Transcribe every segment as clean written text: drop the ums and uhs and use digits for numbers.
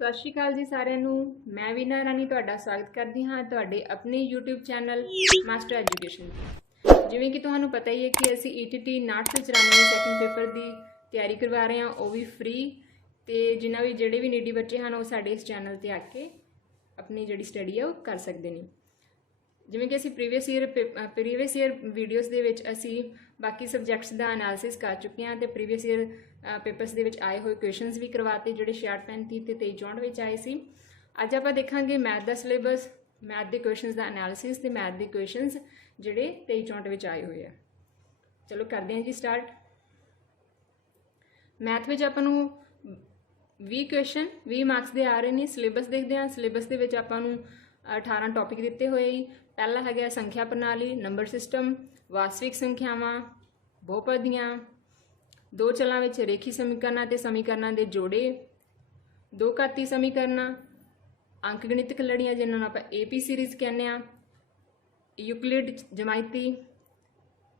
ਸਤਿ ਸ਼੍ਰੀ ਅਕਾਲ ਜੀ ਸਾਰਿਆਂ ਨੂੰ। ਮੈਂ ਵੀਨਾ ਰਾਣੀ ਤੁਹਾਡਾ ਸਵਾਗਤ ਕਰਦੀ ਹਾਂ ਤੁਹਾਡੇ ਆਪਣੇ YouTube ਚੈਨਲ ਮਾਸਟਰ ਐਜੂਕੇਸ਼ਨ ਤੇ। ਜਿਵੇਂ ਕਿ ਤੁਹਾਨੂੰ ਪਤਾ ਹੀ ਹੈ ਕਿ ਅਸੀਂ ETT 994 ਸੈਕੰਡ ਪੇਪਰ ਦੀ ਤਿਆਰੀ ਕਰਵਾ ਰਹੇ ਹਾਂ, ਉਹ ਵੀ ਫ੍ਰੀ। ਤੇ ਜਿਹੜੇ ਵੀ ਨੀਡੀ ਬੱਚੇ ਹਨ ਉਹ ਸਾਡੇ ਇਸ ਚੈਨਲ ਤੇ ਆ ਕੇ ਆਪਣੀ ਜਿਹੜੀ ਸਟੱਡੀ ਆ ਉਹ ਕਰ ਸਕਦੇ ਨੇ। ਜਿਵੇਂ ਕਿ ਅਸੀਂ ਪ੍ਰੀਵੀਅਸ ਈਅਰ ਵੀਡੀਓਜ਼ ਦੇ ਵਿੱਚ ਅਸੀਂ ਬਾਕੀ ਸਬਜੈਕਟਸ ਦਾ ਐਨਾਲਿਸਿਸ ਕਰ ਚੁੱਕੇ ਹਾਂ ਤੇ ਪ੍ਰੀਵੀਅਸ ਈਅਰ ਪੇਪਰਸ ਦੇ ਵਿੱਚ ਆਏ ਹੋਏ ਕੁਐਸਚਨਸ ਵੀ ਕਰਵਾਤੇ ਜਿਹੜੇ 66 35 ਤੇ 23 64 ਵਿੱਚ ਆਏ ਸੀ। ਅੱਜ ਆਪਾਂ ਦੇਖਾਂਗੇ ਮੈਥ ਦਾ ਸਿਲੇਬਸ, ਮੈਥ ਦੇ ਕੁਐਸਚਨਸ ਦਾ ਐਨਾਲਿਸਿਸ ਤੇ ਮੈਥ ਦੇ ਕੁਐਸਚਨਸ ਜਿਹੜੇ 23 64 ਵਿੱਚ ਆਏ ਹੋਏ ਆ। ਚਲੋ ਕਰਦੇ ਹਾਂ ਜੀ ਸਟਾਰਟ। ਮੈਥ ਵਿੱਚ ਆਪਾਂ ਨੂੰ 20 ਕੁਐਸਚਨ 20 ਮਾਰਕਸ ਦੇ ਆ ਰਹੇ ਨੇ। ਸਿਲੇਬਸ ਦੇਖਦੇ ਹਾਂ। ਸਿਲੇਬਸ ਦੇ ਵਿੱਚ ਆਪਾਂ ਨੂੰ 18 ਟੌਪਿਕ ਦਿੱਤੇ ਹੋਏ ਹੀ। ਪਹਿਲਾ ਹੈਗਾ ਸੰਖਿਆ ਪ੍ਰਣਾਲੀ, ਨੰਬਰ ਸਿਸਟਮ, ਵਾਸਤਵਿਕ ਸੰਖਿਆਵਾਂ, ਬਹੁਪਦੀਆਂ, ਦੋ ਚਲਾਂ ਵਿੱਚ ਰੇਖੀ ਸਮੀਕਰਨਾਂ ਤੇ ਸਮੀਕਰਨਾਂ ਦੇ ਜੋੜੇ, ਦੋ ਘਾਤੀ ਸਮੀਕਰਨਾਂ, ਅੰਕਗਣਿਤਕ ਲੜੀਆਂ ਜਿਨ੍ਹਾਂ ਨੂੰ ਆਪਾਂ AP ਸੀਰੀਜ਼ ਕਹਿੰਦੇ ਆ, ਯੂਕਲਿਡ ਜਮਾਇਤੀ,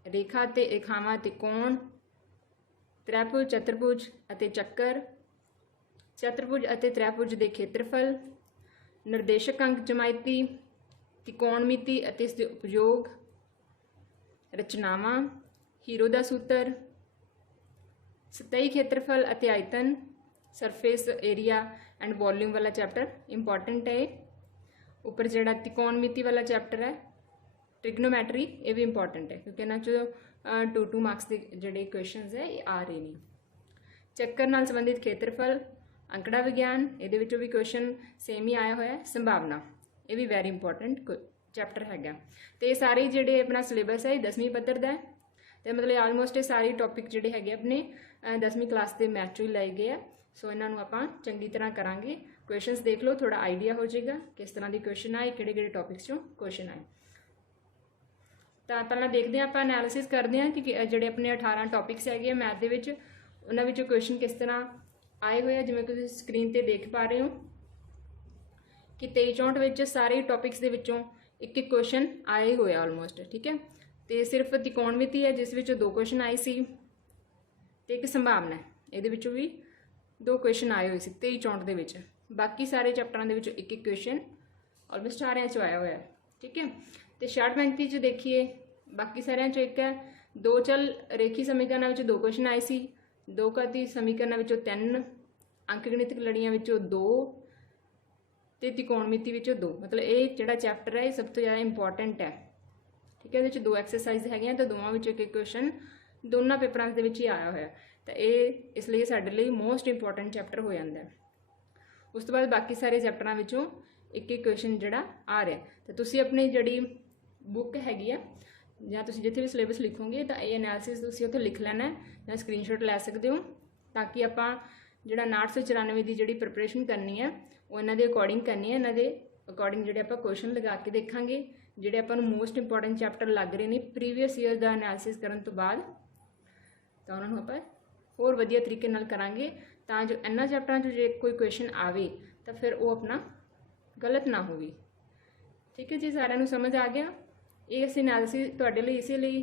ਰੇਖਾ ਤੇ ਰੇਖਾਵਾਂ ਤੇ ਕੋਣ, ਤ੍ਰੈਭੁਜ, ਚਤੁਰਭੁਜ ਅਤੇ ਚੱਕਰ, ਚਤੁਰਭੁਜ ਅਤੇ ਤ੍ਰੈਭੁਜ ਦੇ ਖੇਤਰਫਲ, ਨਿਰਦੇਸ਼ਕ ਅੰਕ ਜਮਾਇਤੀ, ਤਿਕੋਣਮਿਤੀ ਅਤੇ ਇਸ ਦੇ ਉਪਯੋਗ, ਰਚਨਾਵਾਂ, ਹੀਰੋ ਦਾ ਸੂਤਰ, ਸਤਹੀ ਖੇਤਰਫਲ ਅਤੇ ਆਇਤਨ, ਸਰਫੇਸ ਏਰੀਆ ਐਂਡ ਵੋਲਿਊਮ ਵਾਲਾ ਚੈप्टर इंपॉर्टेंट है। ਉੱਪਰ ਜਿਹੜਾ ਤਿਕੋਣਮਿਤੀ ਵਾਲਾ ਚੈप्टर है ट्रिग्नोमैट्री, ये भी इंपॉर्टेंट है क्योंकि ਇਹਨਾਂ 'ਚੋਂ 2 ਮਾਰਕਸ ਦੇ ਜਿਹੜੇ ਕੁਐਸਚਨਸ ਹੈ ਇਹ ਆ ਰਹੇ ਨੇ। ਚੱਕਰ ਨਾਲ ਸੰਬੰਧਿਤ ਖੇਤਰਫਲ, ਅੰਕੜਾ ਵਿਗਿਆਨ, ਇਹਦੇ ਵਿੱਚੋਂ ਵੀ ਕੁਐਸਚਨ ਸੇਮ ਹੀ ਆਇਆ ਹੋਇਆ ਹੈ। ਸੰਭਾਵਨਾ, ਇਹ ਵੀ ਵੈਰੀ ਇੰਪੋਰਟੈਂਟ ਚੈप्टर ਹੈਗਾ। ਤੇ ਇਹ ਸਾਰੇ ਜਿਹੜੇ ਆਪਣਾ ਸਿਲੇਬਸ ਹੈ ਇਹ 10ਵੀਂ ਪੱਧਰ ਦਾ ਹੈ ਤੇ ਮਤਲਬ ਆਲਮੋਸਟ ਇਹ ਸਾਰੇ ਟੌਪਿਕ ਜਿਹੜੇ ਹੈਗੇ ਆਪਣੇ 10ਵੀਂ ਕਲਾਸ ਦੇ ਮੈਥ 'ਚੋਂ ਹੀ ਲਏ ਗਏ ਆ। ਸੋ ਇਹਨਾਂ ਨੂੰ ਆਪਾਂ ਚੰਗੀ ਤਰ੍ਹਾਂ ਕਰਾਂਗੇ। ਕੁਐਸਚਨਸ ਦੇਖ ਲਓ, ਥੋੜਾ ਆਈਡੀਆ ਹੋ ਜਾਏਗਾ ਕਿਸ ਤਰ੍ਹਾਂ ਦੇ ਕੁਐਸਚਨ ਆਏ, ਕਿਹੜੇ ਟੌਪਿਕਸ 'ਚੋਂ ਕੁਐਸਚਨ ਆਏ। ਤਾਂ ਪਹਿਲਾਂ ਦੇਖਦੇ ਹਾਂ, ਆਪਾਂ ਐਨਾਲਿਸਿਸ ਕਰਦੇ ਹਾਂ ਕਿ ਜਿਹੜੇ ਆਪਣੇ 18 ਟੌਪਿਕਸ ਹੈਗੇ ਆ ਮੈਥ ਦੇ ਵਿੱਚ, ਉਹਨਾਂ ਵਿੱਚੋਂ ਕੁਐਸਚਨ ਕਿਸ ਤਰ੍ਹਾਂ ਆਏ ਹੋਏ ਆ। ਜਿਵੇਂ ਕਿ ਤੁਸੀਂ ਸਕਰੀਨ ਤੇ ਦੇਖ ਪਾ ਰਹੇ ਹੋ ਕਿ 23 64 ਵਿੱਚ ਸਾਰੇ ਟੌਪਿਕਸ ਦੇ ਵਿੱਚੋਂ ਇੱਕ ਕੁਐਸਚਨ ਆਏ ਹੋਏ ਆ ਆਲਮੋਸਟ, ਠੀਕ ਹੈ। ਤੇ ਸਿਰਫ ਤਿਕੋਣਮਿਤੀ ਹੈ ਜਿਸ ਵਿੱਚ 2 ਕੁਐਸਚਨ ਆਏ ਸੀ ਤੇ ਇੱਕ ਸੰਭਾਵਨਾ ਹੈ, ਇਹਦੇ ਵਿੱਚੋਂ ਵੀ 2 ਕੁਐਸਚਨ ਆਏ ਹੋਏ ਸੀ 23 64 ਦੇ ਵਿੱਚ। ਬਾਕੀ ਸਾਰੇ ਚੈਪਟਰਾਂ ਦੇ ਵਿੱਚੋਂ ਇੱਕ ਕੁਐਸਚਨ ਆਲਮੋਸਟ ਸਾਰਿਆਂ 'ਚੋਂ ਆਇਆ ਹੋਇਆ ਹੈ, ਠੀਕ ਹੈ। ਤੇ 66 35 'ਚ ਦੇਖੀਏ ਬਾਕੀ ਸਾਰਿਆਂ 'ਚੋਂ ਇੱਕ ਹੈ। ਦੋ ਚਲ ਰੇਖੀ ਸਮੀਕਰਨਾਂ ਵਿੱਚ 2 ਕੁਐਸਚਨ ਆਏ ਸੀ, ਦੋ ਘਾਤੀ ਸਮੀਕਰਨਾਂ ਵਿੱਚੋਂ 3, ਅੰਕਗਣਿਤਕ ਲੜੀਆਂ ਵਿੱਚੋਂ 2 ਤੇ ਤਿਕੋਣਮਿਤੀ ਵਿੱਚੋਂ 2। ਮਤਲਬ ਇਹ ਜਿਹੜਾ ਚੈਪਟਰ ਹੈ ਇਹ ਸਭ ਤੋਂ ਜ਼ਿਆਦਾ ਇੰਪੋਰਟੈਂਟ ਹੈ, ਠੀਕ ਹੈ। ਇਹਦੇ ਵਿੱਚ 2 ਐਕਸਰਸਾਈਜ਼ ਹੈਗੀਆਂ ਤਾਂ ਦੋਵਾਂ ਵਿੱਚੋਂ ਇੱਕ ਕੁਐਸਚਨ ਦੋਨਾਂ ਪੇਪਰਾਂ ਦੇ ਵਿੱਚ ਹੀ ਆਇਆ ਹੋਇਆ, ਤਾਂ ਇਹ ਇਸ ਲਈ ਸਾਡੇ ਲਈ ਮੋਸਟ ਇੰਪੋਰਟੈਂਟ ਚੈਪਟਰ ਹੋ ਜਾਂਦਾ ਹੈ। ਉਸ ਤੋਂ ਬਾਅਦ ਬਾਕੀ ਸਾਰੇ ਚੈਪਟਰਾਂ ਵਿੱਚੋਂ ਇੱਕ ਕੁਐਸਚਨ ਜਿਹੜਾ ਆ ਰਿਹਾ। ਤਾਂ ਤੁਸੀਂ ਆਪਣੀ ਜਿਹੜੀ ਬੁੱਕ ਹੈਗੀ ਆ ਜਾਂ ਤੁਸੀਂ ਜਿੱਥੇ ਵੀ ਸਿਲੇਬਸ ਲਿਖੋਗੇ ਤਾਂ ਇਹ ਐਨਾਲਿਸਿਸ ਤੁਸੀਂ ਉੱਥੇ ਲਿਖ ਲੈਣਾ ਜਾਂ ਸਕਰੀਨਸ਼ਾਟ ਲੈ ਸਕਦੇ ਹੋ, ਤਾਂ ਕਿ ਆਪਾਂ ਜਿਹੜਾ 994 ਦੀ ਜਿਹੜੀ ਪ੍ਰਿਪਰੇਸ਼ਨ ਕਰਨੀ ਹੈ ਉਹ ਇਹਨਾਂ ਦੇ ਅਕੋਰਡਿੰਗ ਕਰਨੀ ਹੈ। ਇਹਨਾਂ ਦੇ ਅਕੋਰਡਿੰਗ ਜਿਹੜੇ ਆਪਾਂ ਕੁਐਸਚਨ ਲਗਾ ਕੇ ਦੇਖਾਂਗੇ, ਜਿਹੜੇ ਆਪਾਂ ਨੂੰ ਮੋਸਟ ਇੰਪੋਰਟੈਂਟ ਚੈਪਟਰ ਲੱਗ ਰਹੇ ਨੇ ਪ੍ਰੀਵੀਅਸ ਈਅਰ ਦਾ ਐਨਾਲਿਸਿਸ ਕਰਨ ਤੋਂ ਬਾਅਦ, ਤਾਂ ਉਹਨਾਂ ਨੂੰ ਆਪਾਂ ਹੋਰ ਵਧੀਆ ਤਰੀਕੇ ਨਾਲ ਕਰਾਂਗੇ ਤਾਂ ਜੋ ਇਹਨਾਂ ਚੈਪਟਰਾਂ 'ਚ ਜੇ ਕੋਈ ਕੁਐਸਚਨ ਆਵੇ ਤਾਂ ਫਿਰ ਉਹ ਆਪਣਾ ਗਲਤ ਨਾ ਹੋਵੇ, ਠੀਕ ਹੈ ਜੀ। ਸਾਰਿਆਂ ਨੂੰ ਸਮਝ ਆ ਗਿਆ। ਇਹ ਅਸੀਂ ਐਨਾਲਿਸਿਸ ਤੁਹਾਡੇ ਲਈ ਇਸੇ ਲਈ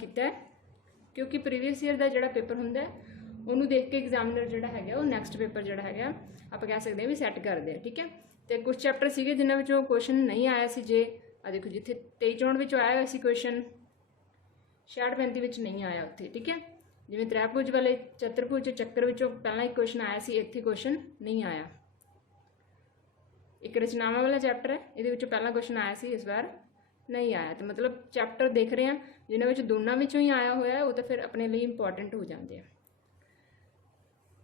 ਕੀਤਾ ਕਿਉਂਕਿ ਪ੍ਰੀਵੀਅਸ ਈਅਰ ਦਾ ਜਿਹੜਾ ਪੇਪਰ ਹੁੰਦਾ ਉਹਨੂੰ ਦੇਖ ਕੇ ਐਗਜ਼ਾਮੀਨਰ ਜਿਹੜਾ ਹੈਗਾ ਉਹ ਨੈਕਸਟ ਪੇਪਰ ਜਿਹੜਾ ਹੈਗਾ ਆਪਾਂ ਕਹਿ ਸਕਦੇ ਹਾਂ ਵੀ ਸੈੱਟ ਕਰਦੇ ਆ, ਠੀਕ ਹੈ। ਤੇ ਕੁਝ ਚੈਪਟਰ ਸੀਗੇ ਜਿਨ੍ਹਾਂ ਵਿੱਚੋਂ ਕੁਐਸਚਨ ਨਹੀਂ ਆਇਆ ਸੀ। ਜੇ ਆ ਦੇਖੋ ਜਿੱਥੇ 23 64 ਵਿੱਚੋਂ ਆਇਆ ਹੋਇਆ ਸੀ ਕੁਐਸਚਨ, 66 35 ਵਿੱਚ ਨਹੀਂ ਆਇਆ ਉੱਥੇ, ਠੀਕ ਹੈ। ਜਿਵੇਂ ਤ੍ਰੈਭੁਜ ਵਾਲੇ ਚਤੁਰਭੁਜ ਚੱਕਰ ਵਿੱਚੋਂ ਪਹਿਲਾਂ ਇੱਕ ਕੁਐਸਚਨ ਆਇਆ ਸੀ, ਇੱਥੇ ਕੁਐਸਚਨ ਨਹੀਂ ਆਇਆ। ਇੱਕ ਰਚਨਾਵਾਂ ਵਾਲਾ ਚੈਪਟਰ ਹੈ, ਇਹਦੇ ਵਿੱਚੋਂ ਪਹਿਲਾਂ ਕੁਐਸਚਨ ਆਇਆ ਸੀ, ਇਸ ਵਾਰ ਨਹੀਂ ਆਇਆ। ਤਾਂ ਮਤਲਬ ਚੈਪਟਰ ਦੇਖ ਰਹੇ ਹਾਂ ਜਿਨ੍ਹਾਂ ਵਿੱਚ ਦੋਨਾਂ ਵਿੱਚੋਂ ਹੀ ਆਇਆ ਹੋਇਆ ਉਹ ਤਾਂ ਫਿਰ ਆਪਣੇ ਲਈ ਇੰਪੋਰਟੈਂਟ ਹੋ ਜਾਂਦੇ ਆ।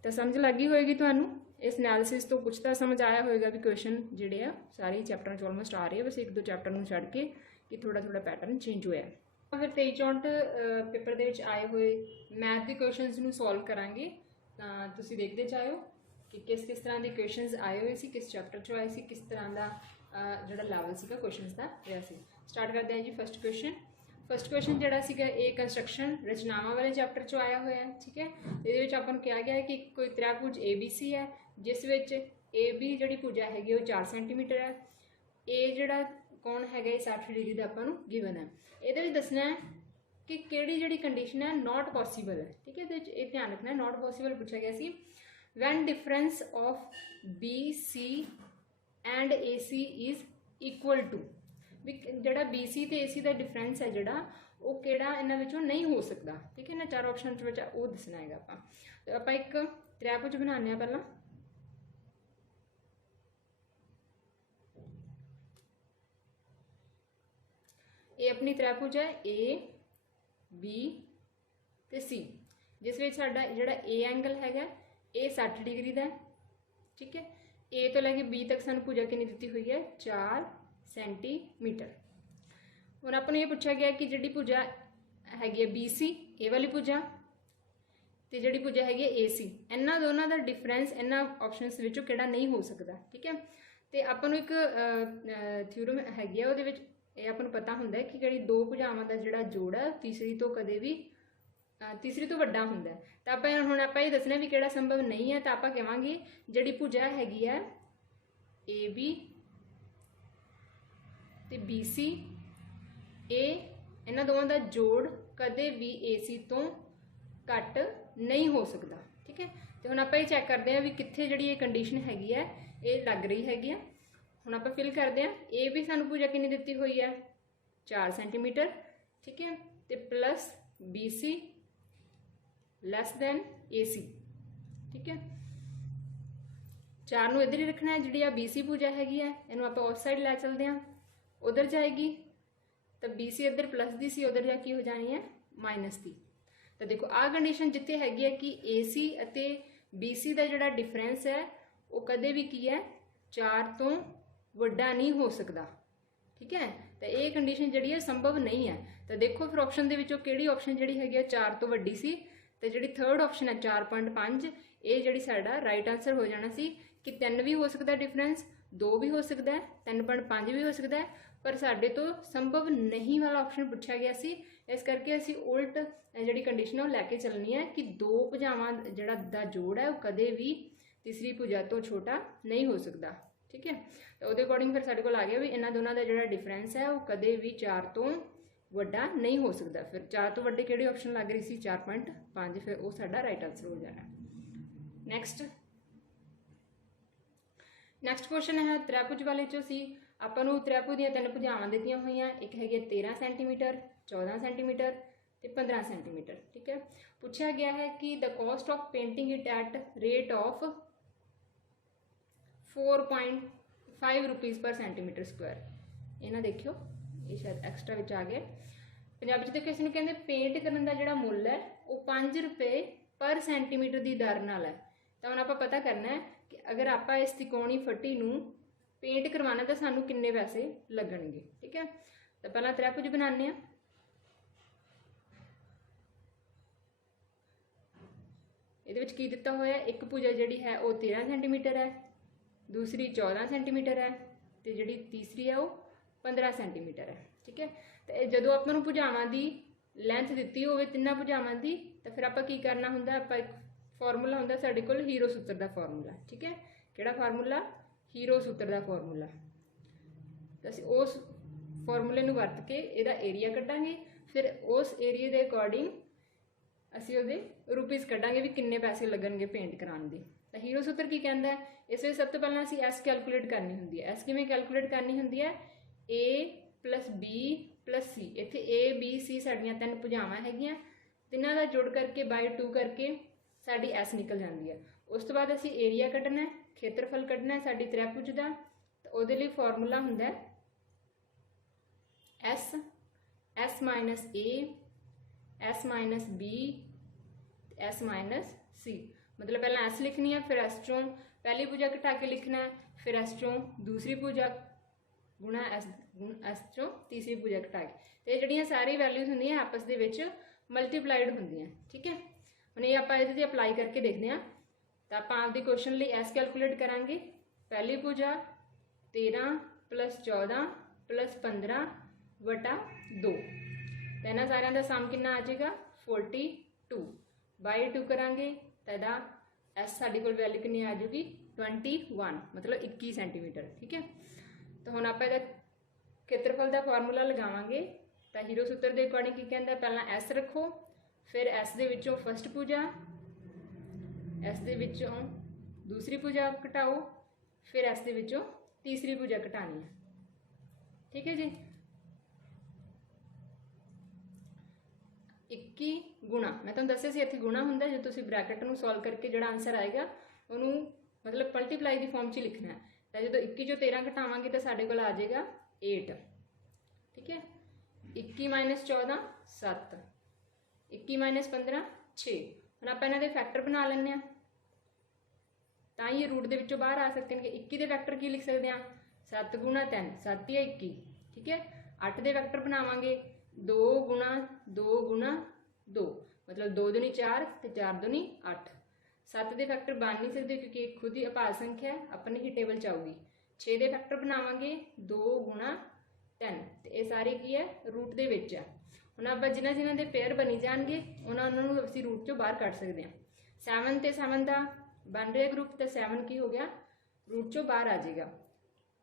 ਤਾਂ ਸਮਝ ਲੱਗੀ ਹੋਏਗੀ ਤੁਹਾਨੂੰ ਇਸ ਐਨਾਲਿਸਿਸ ਤੋਂ, ਕੁਝ ਤਾਂ ਸਮਝ ਆਇਆ ਹੋਏਗਾ ਵੀ ਕੁਐਸਚਨ ਜਿਹੜੇ ਆ ਸਾਰੇ ਚੈਪਟਰਾਂ 'ਚ ਆਲਮੋਸਟ ਆ ਰਹੇ ਆ, ਬਸ 1-2 ਚੈਪਟਰ ਨੂੰ ਛੱਡ ਕੇ ਕਿ ਥੋੜਾ ਪੈਟਰਨ ਚੇਂਜ ਹੋਇਆ। ਫਿਰ 23 64 ਪੇਪਰ ਦੇ ਵਿੱਚ ਆਏ ਹੋਏ ਮੈਥ ਦੇ ਕੁਐਸਚਨਸ ਨੂੰ ਸੋਲਵ ਕਰਾਂਗੇ। ਤਾਂ ਤੁਸੀਂ ਦੇਖਦੇ ਜਾਇਓ ਕਿ ਕਿਸ ਤਰ੍ਹਾਂ ਦੇ ਕੁਐਸਚਨਸ ਆਏ ਹੋਏ ਸੀ, ਕਿਸ ਚੈਪਟਰ 'ਚੋਂ ਆਏ ਸੀ, ਕਿਸ ਤਰ੍ਹਾਂ ਦਾ ਜਿਹੜਾ ਲੈਵਲ ਸੀਗਾ ਕੁਐਸਚਨਸ ਦਾ ਰਿਹਾ ਸੀ। ਸਟਾਰਟ ਕਰਦੇ ਹਾਂ ਜੀ। ਫਸਟ ਕੁਐਸਚਨ ਜਿਹੜਾ ਸੀਗਾ ਇਹ ਕੰਸਟਰਕਸ਼ਨ ਰਚਨਾਵਾਂ ਵਾਲੇ ਚੈਪਟਰ 'ਚੋਂ ਆਇਆ ਹੋਇਆ, ਠੀਕ ਹੈ। ਇਹਦੇ ਵਿੱਚ ਆਪਾਂ ਨੂੰ ਕਿਹਾ ਗਿਆ ਹੈ ਕਿ ਕੋਈ ਤ੍ਰਿਭੁਜ ABC ਹੈ ਜਿਸ ਵਿੱਚ AB ਜਿਹੜੀ ਭੁਜਾ ਹੈਗੀ ਉਹ 4 ਸੈਂਟੀਮੀਟਰ ਹੈ। ਇਹ ਜਿਹੜਾ ਕੋਣ ਹੈਗਾ ਇਹ 60 ਡਿਗਰੀ ਦਾ ਆਪਾਂ ਨੂੰ ਗਿਵਨ ਹੈ। ਇਹਦੇ ਵਿੱਚ ਦੱਸਣਾ ਹੈ कि ਕਿਹੜੀ ਜਿਹੜੀ ਕੰਡੀਸ਼ਨ ਹੈ ਨਾਟ ਪੋਸੀਬਲ ਹੈ, ਠੀਕ ਹੈ। ਇਹਦੇ ਵਿੱਚ ਇਹ ਧਿਆਨ ਰੱਖਣਾ, ਨਾਟ ਪੋਸੀਬਲ ਪੁੱਛਿਆ ਗਿਆ ਸੀ when difference of BC and AC is equal to, भी जिहड़ा BC ते AC का डिफरेंस है जिहड़ा वो किहड़ा इन्हां विचों नहीं हो सकता। ठीक है ना, 4 ऑप्शन वो दसना है आपां। तो आपां एक त्रिभुज बनाने पहला। ये अपनी त्रिभुज है AB ते C, जिस विच साडा जिहड़ा A एंगल हैगा ये 60 डिग्री का है। ठीक है, A तो लैके B तक सानूं भुजा कितनी दित्ती हुई है 4 सेंटीमीटर। हुण आपां नूं ये पुछया गया कि जिहड़ी भुजा हैगी BC ये वाली भुजा ते जिहड़ी भुजा हैगी AC, इन्हां दोनों का डिफरेंस इन्हां ऑप्शनस विचों किहड़ा नहीं हो सकता। ठीक है, तो आपां नूं एक थ्योरम हैगी उहदे विच ये आपां नूं पता हुंदा है कि जिहड़ी दो भुजावां दा जिहड़ा जोड़ है तीसरी तो कदे भी तीसरी तो वड्डा हुंदा है। तो आपां हुण आपां ये दसना भी किहड़ा संभव नहीं है, तो आपां कहांगे जिहड़ी भुजा हैगी है AB ते BC ये इन्हां दोवां दा जोड़ कदे भी AC तो घट नहीं हो सकता। ठीक है, तो हुण आपां ये चैक करते हैं भी कित्थे जिहड़ी ये कंडीशन हैगी है ये लग रही हैगी है। हुण आपां फिल करते हैं, ए भी सानूं भुजा कितनी दित्ती हुई है 4 सेंटीमीटर। ठीक है, तो plus BC less than AC। ठीक है, 4 नूं इधर ही रखना है, जिहड़ी BC भुजा हैगी है इहनूं आपां उस साइड लै चलते हैं, उधर जाएगी तो BC इधर प्लस दी सी उधर जाके हो जानी है माइनस दी। तो देखो आ कंडीशन जिथे हैगी है कि AC अते BC का जिहड़ा डिफरेंस है वो कदे भी की है 4 तो वड्डा नहीं हो सकता। ठीक है, तो ये कंडीशन जिहड़ी है संभव नहीं है। तो देखो फिर ऑप्शन दे विचों किहड़ी ऑप्शन जिहड़ी हैगी है 4 तो वड्डी सी, तो जिहड़ी थर्ड ऑप्शन है 4.5 ये जिहड़ी साडा राइट आंसर हो जाना सी कि 3 भी हो सकता डिफरेंस, 2 भी हो सकता है, 3.5 भी हो सकता है, पर साडे तो संभव नहीं वाला ऑप्शन पूछा गया सी। इस करके असी उल्ट जिहड़ी कंडीशन है वो लैके चलनी है कि दो भुजावां जिहड़ा दा जोड़ है वो कदे भी तीसरी भुजा तो छोटा नहीं हो सकता। ठीक है, तो उहदे अकॉर्डिंग फिर साडे कोल आ गया भी इन्हां दोनों का जिहड़ा डिफरेंस है वो कदे भी 4 तो वड्डा नहीं हो सकता। फिर 4 तो वड्डे किहड़ी ऑप्शन लग रही सी 4.5, फिर वो साडा राइट आंसर हो जाना। नैक्सट क्वेश्चन है त्रिभुज वाले चो सी। आपां नूं त्रिभुज दीआं 3 भुजावां दित्तियां होईयां, एक हैगी 13 सेंटीमीटर, 14 सेंटीमीटर ते 15 सेंटीमीटर। ठीक है, पूछा गया है कि the cost of painting it at rate of 4.5 rupees पर सेंटीमीटर स्क्वायर। ये ना देखियो ये शायद एक्स्ट्रा विच आ गया। पंजाबी च देखो इसनूं कहंदे पेंट करन दा जिहड़ा मुੱਲ है वो 5 रुपए पर सेंटीमीटर की दर नाल है। तो हुण आपां पता करना है कि अगर आपां इस त्रिकोणी फट्टी नूं पेंट करवाना तो सानू किन्ने पैसे लगणगे। ठीक है, तो पहला त्रिभुज बनाने हैं। इहदे विच की दिता होया एक भुजा जिहड़ी है वो 13 सेंटीमीटर है, दूसरी 14 सेंटीमीटर है, तो जिहड़ी तीसरी है वो 15 सेंटीमीटर है। ठीक है, तो जदों आपां नूं भुजावां दी लैंथ दित्ती होवे तिन्नां भुजावां दी, तो फिर आपां की करना हुंदा, आपां एक फॉर्मूला हुंदा साडे कोल हीरो सूत्र का फॉर्मूला। ठीक है, किहड़ा फॉर्मूला हीरो सूत्र का फॉर्मूला। तो असीं उस फॉर्मूले नूं वरत के इहदा एरिया कड्डांगे, फिर उस एरिए के अकॉर्डिंग असीं उहदे रुपीज़ कड्डांगे भी किन्ने पैसे लगणगे पेंट कराउण दे। तो हीरो सूत्र की कहंदा है, इस विच सब तो पहलां असीं एस कैलकुलेट करनी हुंदी है। एस किवें कैलकुलेट करनी हुंदी है, A plus B plus C। इत्थे A B C साडियां 3 भुजावां हैगियां, तिन्हां दा जोड़ करके बाय 2 करके साडी एस निकल जाती है। उस तो बाद असीं एरिया कड्ढना है, खेत्रफल कड्ढना है साडी त्रिभुज दा। तो उहदे लई फॉर्मूला हुंदा है S minus A, S minus B, S minus C। मतलब पहला एस लिखनी है, फिर एस चों पहली भुजा घटा के लिखना है, फिर एस चों दूसरी भुजा गुणा एस चों तीसरी भुजा घटा के। तो ये जिहड़ियां सारी वैल्यूज होंदियां आपस दे विच मल्टीप्लाइड होंदियां। ठीक है, हुण ये आपां इहदे ते अप्लाई करके देखते हैं। तो आप आपके क्वेश्चन लिए एस कैलकुलेट करांगे। पहली भुजा 13 प्लस 14 प्लस 15 वटा 2, तो इन्हां सारियां दा सम कितना आ जाएगा 42 बाई 2 करांगे तो इहदा एस साडी कोल वैल्यू कितनी आ जाएगी 21, मतलब 21 सेंटीमीटर। ठीक है, तो हुण आपां इहदा खेत्रफल का फॉर्मूला लगावांगे। तो हीरो सूत्र के अकॉर्डिंग की कहंदा, पहला एस रखो, फिर एस दे विचों फस्ट भुजा इस दे विचों दूसरी भुजा घटाओ, फिर इस दे विचों तीसरी भुजा घटानी है। ठीक है जी। 21 गुणा, मैं तुहानूं दस्सिया सी इत्थे गुणा हुंदा, जो तुसीं ब्रैकेट नूं सॉल्व करके जिहड़ा आंसर आएगा उहनूं मतलब मल्टीप्लाई दी फॉर्म 'च ही लिखना है। तो जो 21 चों 13 घटावांगे तो साडे कोल आ जाएगा 8। ठीक है, 21 माइनस 14 7, 21 माइनस 15 6। हुण आपां इन्हां दे फैक्टर बना लैंदे हां, तां ही रूट दे विचों बाहर आ सकणगे। 21 दे फैक्टर की लिख सकते हैं 7 गुणा 3 7 या 21। ठीक है, 8 दे फैक्टर बनावांगे 2 गुणा 2 गुणा 2, मतलब 2 दूनी 4 तो 4 दूनी 8। 7 के फैक्टर बन नहीं सकते क्योंकि एक खुद ही अभाज्य संख्या अपने ही टेबल च आऊगी। 6 के फैक्टर बनावांगे 2 गुणा 3, तो ये सारे की है रूट के विच है। हुण आपां जिन्हां जिन्हां दे पेयर बनी जाएंगे उन्होंने असीं रूट चों बाहर कढ सकते हैं। 7 ते 7 का बन रहा ग्रुप, तो 7 की हो गया रूट चों बाहर आ जाएगा।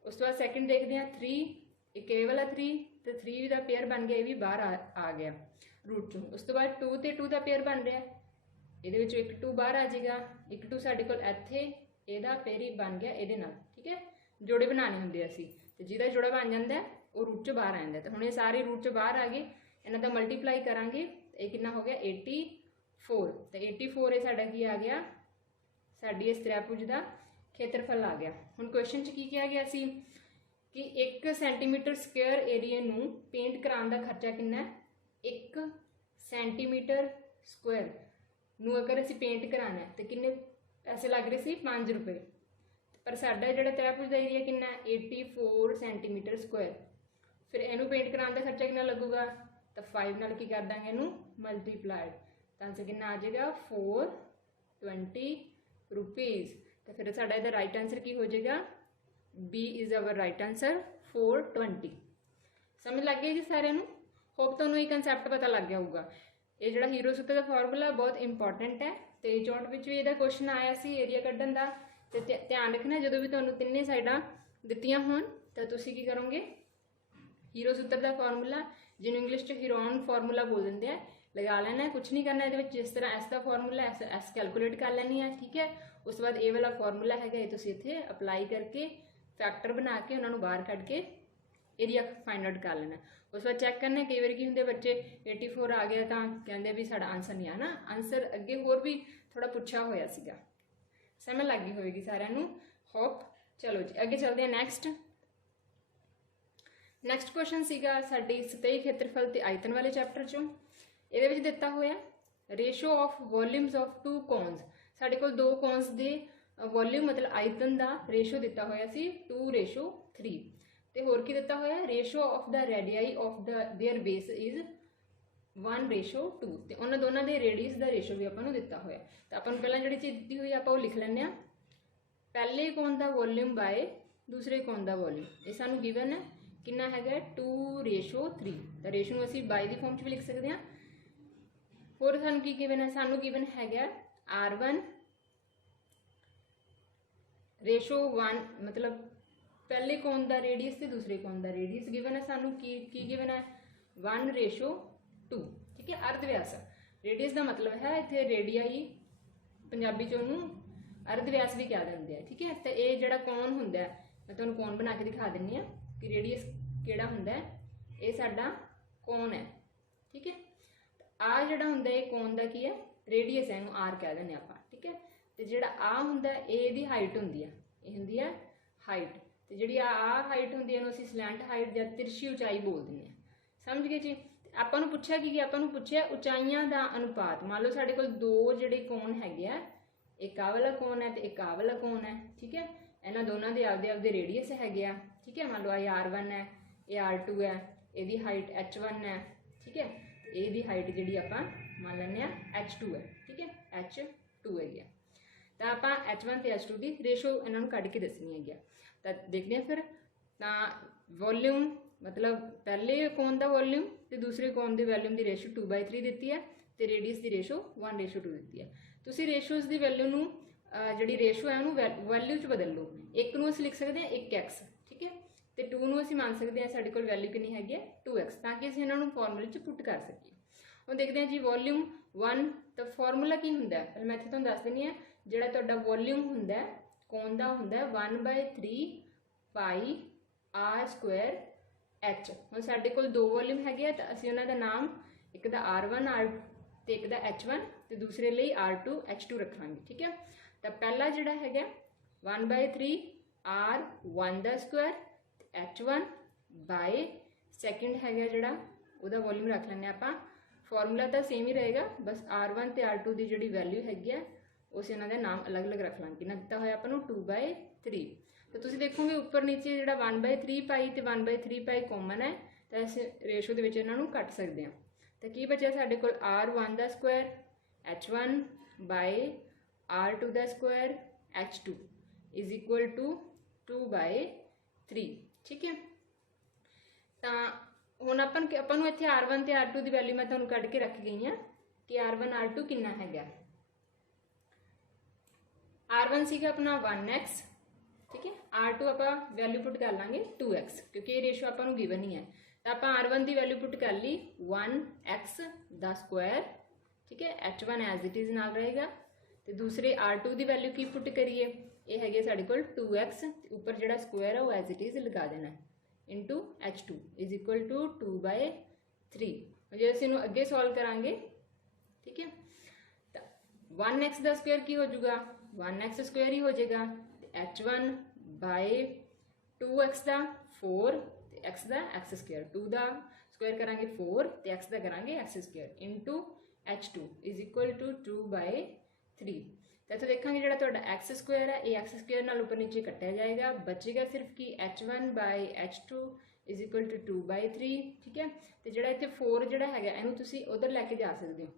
उस तो बाद सैकेंड देखते हैं 3, एक ये वाला 3, तो 3 का पेयर बन गया, ये भी बाहर आ गया रूट चों। उस तो बाद 2 ते 2 का पेयर बन रहा, ये एक 2 बाहर आ जाएगा, एक 2 साडे कोल इत्थे इहदा पेयर ही बन गया इहदे नाल। ठीक है, जोड़े बनाने होंदे असीं, तो जिहदा जोड़ा बन जाता है वो रूट चों बाहर आ जाता है। तो हुण ये सारे रूट चों बाहर आ गए, इन्हां दा मल्टीप्लाई करांगे, ये कितना हो गया 84। तो 84 ये साडा की आ गया, साडी इस त्रिभुज का खेत्रफल आ गया। हुण क्वेश्चन च की कहा गया सी कि 1 सेंटीमीटर स्क्वेयर एरिए नूं पेंट कराउण दा खर्चा कितना है। 1 सेंटीमीटर स्क्वेयर नूं अगर असीं पेंट कराना है तो किन्ने पैसे लग रहे सी 5 रुपए, पर साडा जिहड़ा त्रिभुज दा एरिया कितना है 84 सेंटीमीटर स्क्वेयर। फिर इनू पेंट कराने का खर्चा कितना लगूगा, तो 5 नाल की कर देंगे इनू मल्टीप्लाइड, तो आंसर कितना आ जाएगा 420 रुपीज़। तो फिर साडा इहदा राइट आंसर की हो जाएगा, B is our right answer 420। समझ लग गई जी सारिਆਂ ਨੂੰ? होप तुहानूं ये कंसैप्ट पता लग गया होगा। ये जिहड़ा हीरो सूत्र का फॉर्मूला बहुत इंपॉर्टेंट है, तो 64 विच भी इहदा क्वेश्चन आया सी एरिया कड्ढण दा। तो ध्यान रखना जो भी तुहानूं तिन्ने साइडां दित्तियां होण तो तुसीं की करोगे, हीरो सूत्र का फॉर्मूला जिन्होंने इंग्लिश च हीरोन फॉर्मूला बोल देंगे हैं, लगा लेना है। कुछ नहीं करना ये जिस तरह एस का फॉर्मूला एस कैलकुलेट कर लैनी है। ठीक है, उस बाद ये वाला फॉर्मूला है इत्थे अप्लाई करके फैक्टर बना के उन्होंने बाहर कढ़ के एरिया फाइंड आउट कर लेना। उस बाद चैक करना, कई बार की होंगे बच्चे 84 आ गया तो कहते भी साडा आंसर नहीं आना, आंसर अगे होर भी थोड़ा पूछा होया सीगा। समझ लग गई होगी सारिਆਂ ਨੂੰ, होप। चलो जी अगे चलते हैं नैक्सट क्वेश्चन सीगा साडी सतही खेत्रफल ते आयतन वाले चैप्टर चों। ये दिता होया ratio of volumes of 2 cones. साडे कोल 2 कोन्स दे वॉल्यूम मतलब आयतन का रेशो दिता होया सी 2:3। तो होर की दिता होया ratio of the radii of the there base is 1:2। तो उन्होंने दोनों के रेडियस का रेशो भी आपको दिता होया। तो अपन पहला जी चीज़ दी हुई आप लिख लें, पहले कोन का वॉल्यूम बाय दूसरे कोन का वॉल्यूम, ये सानू गिवन है कितना है 2:3। तो रेशो में असी बाय की फॉर्म च भी लिख सकते हैं। होर सानू की गिवन है, सानू गिवन है R1 रेशो 1, मतलब पहले कोन का रेडियस से दूसरे कोन का रेडियस गिवन है। सानू की गिवन है 1:2। ठीक है, अर्धव्यास रेडियस का मतलब है इत्थे रेडियाई पंजाबी च उन्होंने अर्धव्यास भी कह देंगे हैं। ठीक है, तो ये जिहड़ा कोन हुंदा है मैं तुहानूं कोन बना के दिखा दिंदी हां कि रेडियस किहड़ा हुंदा है, ये साडा कोन है। ठीक है, आ जिहड़ा हुंदा है कोन का की है रेडियस है, इहनूं आर कह दिंदे आपां। ठीक है, तो जिहड़ा आ हुंदा है इहदी हाइट हुंदी है, ये हुंदी है हाइट। तो जिहड़ी आ हाइट हुंदी है इहनूं असीं स्लैंट हाइट या तिरछी उचाई बोल दिंदे हैं। समझ गए जी? आपां नूं पुछिया कि आपां नूं पुछिया उचाइयां दा अनुपात। मान लो साडे कोल 2 जिहड़े कोन हैगे आ, एक आ वाला कोन है तो एक आ वाला कोन है। ठीक है, इन्हां दोनों के आपदे आपदे रेडियस हैगे आ। ठीक है, मान लो ये R1 है, ये R2 है, इहदी हाइट H1 है। ठीक है, इहदी हाइट जिहड़ी आपां मान लैंदे आ H2 है। ठीक है, H2 है। तो आपां H1 ते H2 की रेशो इन्हां नूं कढ के दसनी है। तो देखते हैं फिर वॉल्यूम मतलब पहले कोन का वॉल्यूम तो दूसरे कोन के वॉल्यूम की रेशो 2/3 दी है, तो रेडियस की रेशो 1:2 दी है। तुसीं रेशोज़ की वैल्यू नूं जिहड़ी रेशो है उन्होंने वैल्यू च बदल लो। एक नूं असीं लिख सकते हैं 1x। ठीक है, तो 2 नूं असीं मान सकते हैं साडे कोल वैल्यू कितनी हैगी 2x, ताकि असीं इन्हां नूं फॉर्मूले च पुट कर सकीए। हुण देखते हैं जी वॉल्यूम 1 तो फॉर्मूला की हुंदा है, मैं इत्थे तुहानूं दस दिंदी हां। ਜਿਹੜਾ ਤੁਹਾਡਾ ਵੋਲਿਊਮ ਹੁੰਦਾ ਕੋਨ ਦਾ ਹੁੰਦਾ 1/3 ਪਾਈ ਆਰ ਸਕੁਆਇਰ एच। ਹੁਣ ਸਾਡੇ ਕੋਲ ਦੋ ਵੋਲਿਊਮ ਹੈਗੇ ਆ ਤਾਂ ਅਸੀਂ ਉਹਨਾਂ ਦਾ ਨਾਮ ਇੱਕ ਦਾ R1 ਤੇ ਇੱਕ ਦਾ H1 ਤੇ ਦੂਸਰੇ ਲਈ R2 H2 ਰੱਖਾਂਗੇ। ਠੀਕ ਹੈ, ਤਾਂ ਪਹਿਲਾ ਜਿਹੜਾ ਹੈਗਾ 1/3 R1 ਦਾ ਸਕੁਆਇਰ H1 ਬਾਈ ਸੈਕਿੰਡ ਹੈਗਾ ਜਿਹੜਾ ਉਹਦਾ ਵੋਲਿਊਮ ਰੱਖ ਲੈਂਦੇ ਆਪਾਂ। ਫਾਰਮੂਲਾ ਤਾਂ ਸੇਮ ਹੀ ਰਹੇਗਾ, ਬਸ R1 ਤੇ R2 ਦੀ ਜਿਹੜੀ ਵੈਲਿਊ ਹੈਗੀ ਆ ਉਸ ਇਹਨਾਂ ਦਾ ਨਾਮ ਅਲੱਗ-ਅਲੱਗ ਰੱਖ ਲਾਂਗੇ। ਕਿੰਨਾ ਦਿੱਤਾ ਹੋਇਆ ਆਪਾਂ ਨੂੰ 2/3। तो तुसीं देखोगे उपर नीचे जिहड़ा 1/3 पाई ते 1/3 पाई कॉमन है तो इस रेशो दे विच इन्हां नूं कट सकते हैं। तो की बचा साडे कोल R1 दा स्क्वायर H1 बाय R2 दा square H2 is equal to 2/3। ठीक है, तो हुण आपां नूं इत्थे R1 ते R2 दी वैल्यू मैं तुहानूं कढ के रख गई हाँ कि R1 R2 कितना हैगा। R1 सीगा अपना 1x, ठीक है, R2 आप वैल्यू पुट कर लाँगे 2x क्योंकि ये रेशो आपको गिवन ही है। तो आप R1 की वैल्यू पुट कर ली 1x दा स्क्वायर, ठीक है, H1 एज इट इज़ नाल रहेगा। तो दूसरे R2 की वैल्यू की पुट करिए, ये है साढ़े कोल 2x, ऊपर जो स्क्वायर है वो एज इट इज़ लगा देना into H2 is equal to 2/3। जो असीं नूं अगे सॉल्व करांगे, ठीक है, तो 1x का स्क्वायर की हो जाएगा 1x स्क्वायर ही हो जाएगा। H1 बाय 2x का 4 x का x स्क्वायर, 2 का स्क्वायर करांगे 4 तो x का करांगे x square into H2 is equal to 2/3। तो इत्थे देखांगे जिहड़ा तुहाडा x स्क्वायर है ये x स्क्वायर नाल ऊपर नीचे कट्टिया जाएगा, बचेगा सिर्फ कि H1 bye H2 is equal to 2/3। ठीक है, तो जिहड़ा इत्थे 4 जिहड़ा हैगा इहनूं तुसीं उधर लैके जा सकते हो,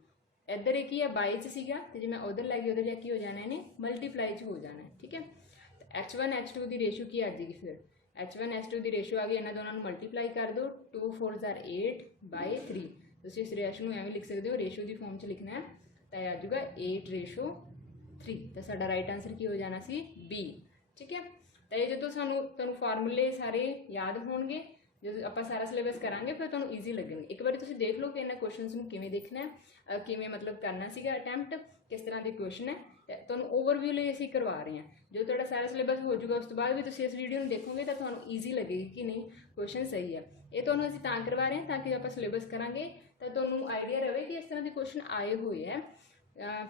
इधर एक ही है बाई च सीगा तो जे मैं उधर लैके उधर जाके हो जाना इन्हें मल्टीप्लाई च हो जाना है। ठीक है, H1 H2 की रेशो की आ जाएगी, फिर H1 H2 की रेशो आ गई, इन्होंने दोनों मल्टीप्लाई कर दो 2 4 8/3। तुम इस रेशो में एवं लिख सकते हो, रेशो की फॉर्म च लिखना है तो आ जाएगा 8/3। तो साडा राइट आंसर की हो जाना सी बी। ठीक है, तो ये जो सानू फार्मूले सारे याद होंगे जो आप सारा सिलेबस करांगे फिर तुहानूं ईजी लगेंगे। एक बार तुसीं देख लो कि इन्हां क्वेश्चनस नूं किवें देखना है, किवें मतलब करना सीगा अटैम्प्ट, किस तरह के क्वेश्चन है, तुहानूं ओवरव्यू लई असीं करवा रहे हैं। जो तुहाडा सारा सिलेबस हो जाऊगा उस तो बाद भी तुसीं इस वीडियो नूं देखोगे तो तुहानूं ईजी लगेगी कि नहीं क्वेश्चन सही है। ये तुहानूं असीं तां करवा रहे हैं ताकि आपां सिलेबस करांगे तो तुहानूं आइडिया रहे कि इस तरह के क्वेश्चन आए हुए हैं,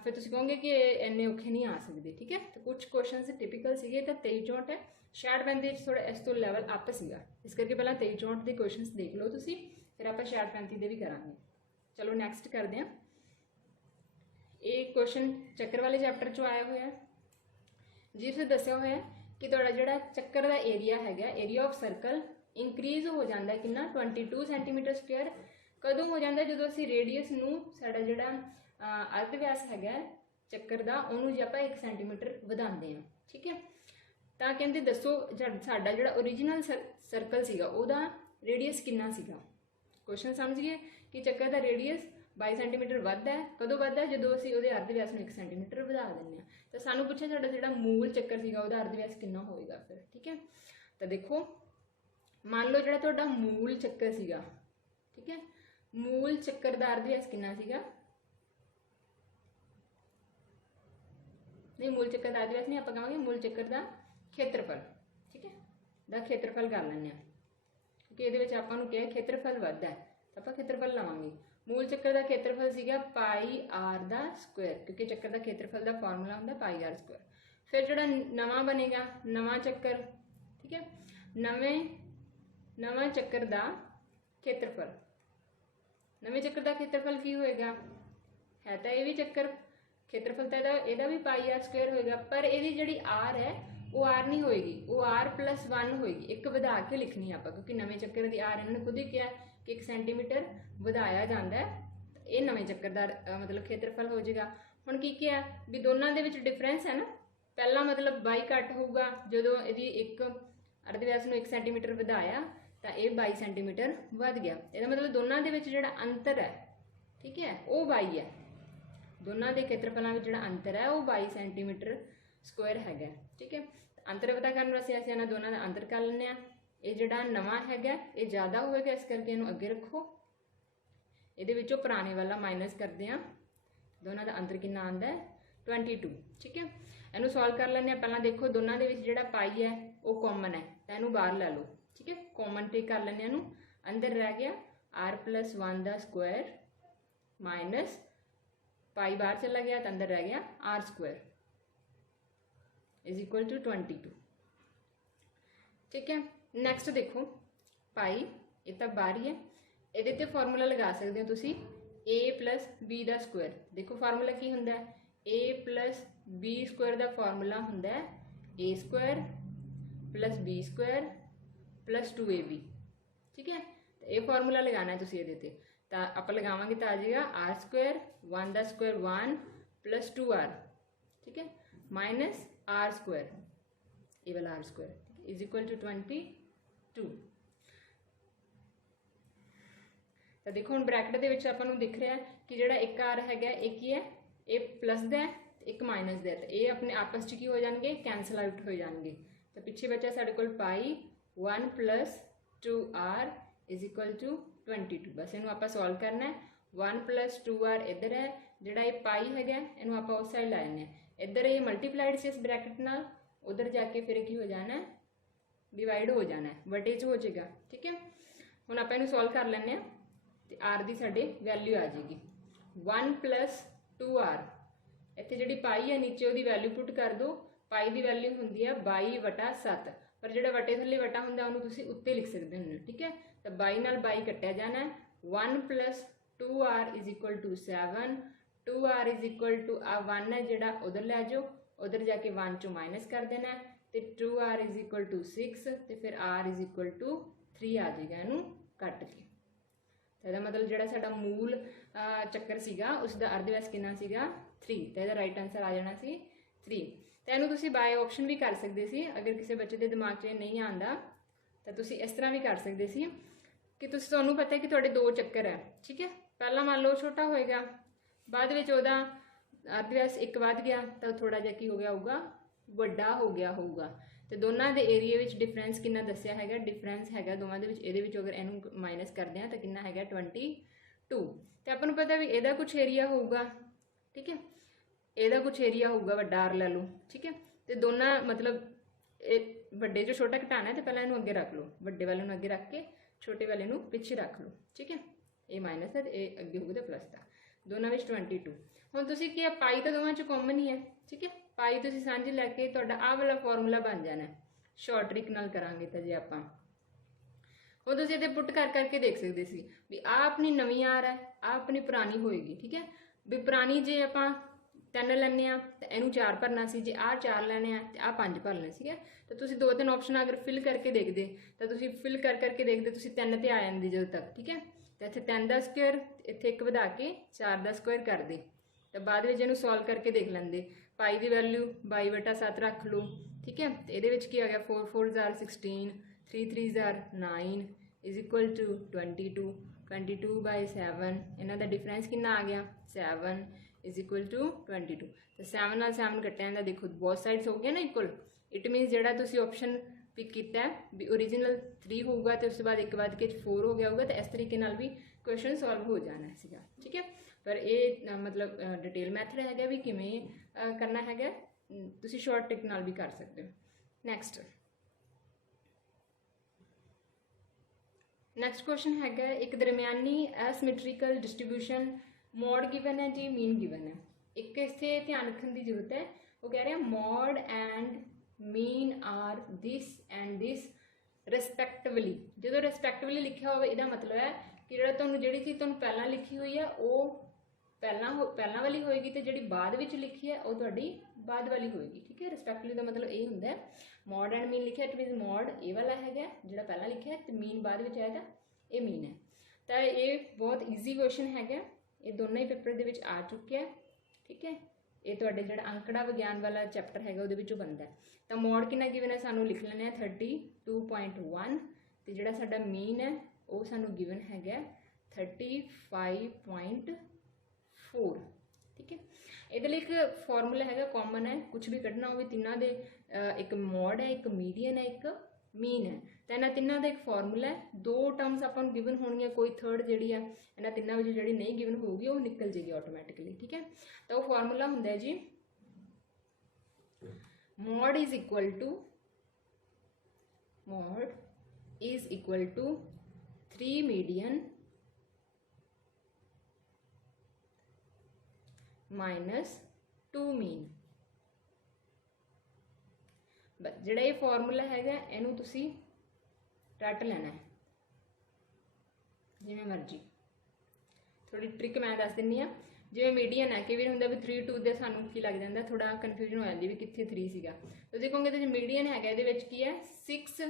फिर तुसीं कहोगे कि इन्ने औखे नहीं आ सकते। ठीक है, तो कुछ क्वेश्चन टिपिकल सीगे तो 23-64 है, 66-35 थोड़ा इस तो लैवल अप सीगा, इस करके पहला 23-64 के क्वेश्चन देख लो तुसीं, फिर आप 66-35 के भी करांगे। चलो नैक्सट करते हैं। एक क्वेश्चन चक्कर वाले चैप्टर चो आया हुआ है जिस दस्या हुआ है कि तुहाडा जिहड़ा चक्कर का एरिया हैगा, एरिया ऑफ सर्कल इंक्रीज हो जाता है कितना 22 सेंटीमीटर स्क्वायर। कदों हो जाता है जो असीं रेडियस नूं साडा जिहड़ा अर्ध व्यास हैगा चक्कर का उन्होंने जे आपां 1 सेंटीमीटर वधांदे हैं। ठीक है, तो कहते दसो साडा जिहड़ा ओरिजिनल सर्कल सीगा उहदा रेडियस कितना सीगा। क्वेश्चन समझ गए कि चक्कर का रेडियस 22 सेंटीमीटर वधदा है, कदों वधदा है जो असीं उहदे अर्ध व्यास नूं 1 सेंटीमीटर वधा दिंदे हां। तो सानूं पुछिआ साडा जिहड़ा मूल चक्कर सीगा उहदा अर्ध व्यास कितना होएगा फिर। ठीक है, तो देखो मान लो जिहड़ा तुहाडा मूल चक्कर सीगा, ठीक है, मूल चक्कर का अर्ध व्यास कितना सीगा, नहीं मूल चक्कर का अर्ध व्यास नहीं आप कहांगे मूल चक्कर का खेत्रफल। ठीक है, दा खेत्रफल कर लैंदे हां क्योंकि ये आपां नूं क्या खेत्रफल वधदा है तो आपां खेत्रफल लवांगे। मूल चक्कर का खेत्रफल सीगा पाई आर दा स्क्वायर क्योंकि चक्कर का खेत्रफल का फार्मूला हुंदा पाई आर स्क्वायर। फिर जिहड़ा नवां बनेगा नवां चक्कर, ठीक है, नवां चक्कर का खेत्रफल, नवें चक्कर का खेत्रफल की होएगा है तो यह भी चक्कर खेत्रफल तो यदा भी पाई आर स्क्वायर होएगा, पर यदी जिहड़ी आर है वो आर नहीं होएगी, वो R+1 होएगी, एक वधा के लिखनी है आपां क्योंकि नवें चक्कर की आर इन्होंने खुद ही क्या कि 1 सेंटीमीटर वधाया जाता है, ये नवें चक्कर का मतलब खेत्रफल हो जाएगा। हुण की क्या भी दोनों के डिफरेंस है ना, पहला मतलब 22 घट होगा जो यदि एक अर्ध व्यास नूं 1 सेंटीमीटर वधाया तो यह 22 सेंटीमीटर वध गया। यदा मतलब दोनों के जिहड़ा अंतर है, ठीक है, वो 22 है, दोनों के खेत्रफलों में जिहड़ा अंतर है वो 22 सेंटीमीटर स्क्वायर हैगा। ठीक है, अंतर पता करने वास्ते असीं इन्हां दोनों का अंतर कर लैंदे हां। ये जिहड़ा नवां हैगा ये ज़्यादा होएगा इस करके इहनूं अगे रखो, इहदे विचों पुराने वाला माइनस करते हैं, दोनों का अंतर कितना आंदा है 22 ठीक है। इनू सॉल्व कर लें। पहला देखो दोनों के जो पाई है वो कॉमन है तो इनू बाहर ला लो ठीक है। कॉमन टेक कर लें इनू। अंदर रह गया r+1 का स्क्वायर माइनस पाई बाहर चला गया तो अंदर रह गया r² = 22 ठीक है। नैक्सट देखो पाई ये तो बाहर ही है। ये फॉर्मूला लगा सकते हो तुसी a+b का स्क्वायर। देखो फार्मूला की होंदा है a+b² का फार्मूला होंदा है a² + b² + 2ab ठीक है। तो ये फार्मूला लगाना है तुसी ये तो आप लगावांगे तो आ जाएगा r² 1 का स्क्वायर 1 + 2r ठीक है माइनस r² ये वाला r² = 22। तो देखो हम ब्रैकेट के आपको दिख रहा है कि जो एक r है एक ही है ये प्लस का एक माइनस का तो ये अपने आपस की हो जाएंगे कैंसल आउट हो जाएंगे। तो पिछे बचा साढ़े को पाई 1 + 2r = 22। बस इनू आप सॉल्व करना है। 1 + 2r इधर है जोड़ा ये पाई है इनू आप उस साइड ला लें। इधर ये मल्टीप्लाइड से इस ब्रैकेट नाल उधर जाके फिर की हो जाना है डिवाइड हो जाना है वटेज हो जाएगा ठीक है। हुण आप इनू सॉल्व कर लें तो आर की साढ़े वैल्यू आ जाएगी 1 + 2r। इतने जी पाई है नीचे वो वैल्यू पुट कर दो। पाई की वैल्यू होंगी है 22/7 पर जो वटे थले वटा होंगे उन्होंने उत्ते लिख सकते हो ठीक है। तो 22 नाल 22 कट्टिया जाना है। 1 + 2r = 7 2r = 1 है जोड़ा उधर लै जाओ उधर जाके 1 चो माइनस कर देना है तो 2r = 6 तो फिर r = 3 आ जाएगा इनू कट के। तो मतलब जो साडा मूल चक्कर सीगा उसका अर्धव्यास कितना सीगा 3 तो यदा राइट आंसर आ जाना सी 3। तो इनू तुसी बाय ऑप्शन भी कर सकते सी। अगर किसी बच्चे के दिमाग च नहीं आता तो तुसी इस तरह भी कर सकते सी कि तुहानू पता है कि तुहाडे 2 चक्कर है ठीक है। पहला मान लो छोटा होएगा बाद में ओहदा अर्धव्यास 1 वध गया तो थोड़ा जिहा की हो गया होगा वड्डा हो गया होगा। तो दोनों के एरिए में डिफरेंस कितना दसिया है डिफरेंस है दोवों के अगर इनू माइनस करते हैं तो कितना है 22। तो आपको पता भी यदा कुछ एरिया होगा ठीक है यदा कुछ एरिया होगा वड्डा आर लै लो ठीक है। तो दोनों मतलब वड्डे जो छोटा घटाना है तो पहले इनू अगे रख लो वड्डे वाले नू अगे रख के छोटे वाले नू पिछे रख लो ठीक है। ये माइनस है ये अगे होगा प्लस का दोनों में 22। हुण तुसीं कि पाई तो दोवां च कॉमन ही है ठीक है। पाई तुसीं सांझी लैके तुहाडा आह वाला फॉर्मूला बन जाना है। शॉर्ट ट्रिक नाल करांगे तो जे आपां हुण तुसीं इहदे पुट कर करके देख सकते सी भी आ अपनी नवीं आर है आ अपनी पुरानी होएगी ठीक है। भी पुरानी जे आपां 3 लैने आ तो इनू 4 भरना सी जे आ 4 लैने आ तो आ 5 भरने ठीक है। तो तुसीं 2-3 ऑप्शन अगर फिल करके देखते तो तुसीं फिल कर करके देखते तुसीं 3 ते आ जांदे जदों तक ठीक है। तो इत्थे 3 का स्क्वायर इत्थे 1 वधा के 4 का स्क्वायर कर दे तो बाद में इनू सॉल्व करके देख लेंगे। पाई की वैल्यू 22/7 रख लो ठीक है। तो ये आ गया 4 4 * 16 3 3 * 9 = 22 22/7 इन्हों का डिफरेंस कितना आ गया 7 = 22। तो 7 नाल 7 कट्टिया का देखो बहुत साइड्स हो गया ना इक्वल। इट मीनस जोड़ा तुसी ऑप्शन पिक किया भी ओरिजिनल 3 होगा तो उसके बाद 1 बाद के 4 हो गया होगा। तो इस तरीके नाल भी क्वेश्चन सॉल्व हो जाना है ठीक है। पर ये मतलब डिटेल मैथड है भी किमें करना है तुसी शॉर्ट ट्रिक नाल भी कर सकते हो। नैक्सट क्वेश्चन है एक दरम्यानी एसिमेट्रिकल डिस्ट्रीब्यूशन मॉड गिवन है जी मीन गिवन है। एक इत्थे ध्यान रखने की जरूरत है वो कह रहे हैं mode and mean are this and this respectively. जो रिस्पैक्टिवली लिखा हो इसका मतलब है कि जो जी चीज़ तुहानू पहला लिखी हुई है वो पहला वाली होएगी तो जी बाद में लिखी है वो तुहाडी बाद वाली होएगी ठीक है। रिस्पैक्टिवली का मतलब ये होंगे मॉड एंड मीन लिखा इट मीन मॉड ये वाला है जो पहला लिखा है तो मीन बाद में आया था ये मीन है। तो ये बहुत ईजी क्वेश्चन है ये दोनों ही पेपर के आ चुके हैं ठीक है। ये तुहाडे जो अंकड़ा विज्ञान वाला चैप्टर है वो बनता है। तो मॉड कितना गिवन है सानू लिख लेना 32.1 तो जोड़ा साडा मीन है वो सानू गिवन है 35.4 ठीक है। ये एक फॉर्मूला है कॉमन है कुछ भी कढ़ना हो तिना दे एक मॉड है एक मीडियन है एक मीन है। तो इन्होंने तिना का एक फॉर्मूला है 2 टर्म्स अपन गिवन होनी कोई थर्ड जी है इन्होंने तिना जी नहीं गिवन होगी वो निकल जाएगी ऑटोमैटिकली ठीक है। तो वो फॉर्मूला होंगे जी mode is equal to 3 median minus 2 mean. जिहड़ा ये फॉर्मूला हैगा इनू तुसी रट लेना है जिवें मर्जी। थोड़ी ट्रिक मैं दस दिनी हाँ। जिवें मीडियन है, कई बार हुंदा भी 3 2 दे सानू की लग जाता, थोड़ा कन्फ्यूजन हो जाती भी कित्थे 3 सीगा। तो देखोगे तो मीडियन है इहदे विच की है 6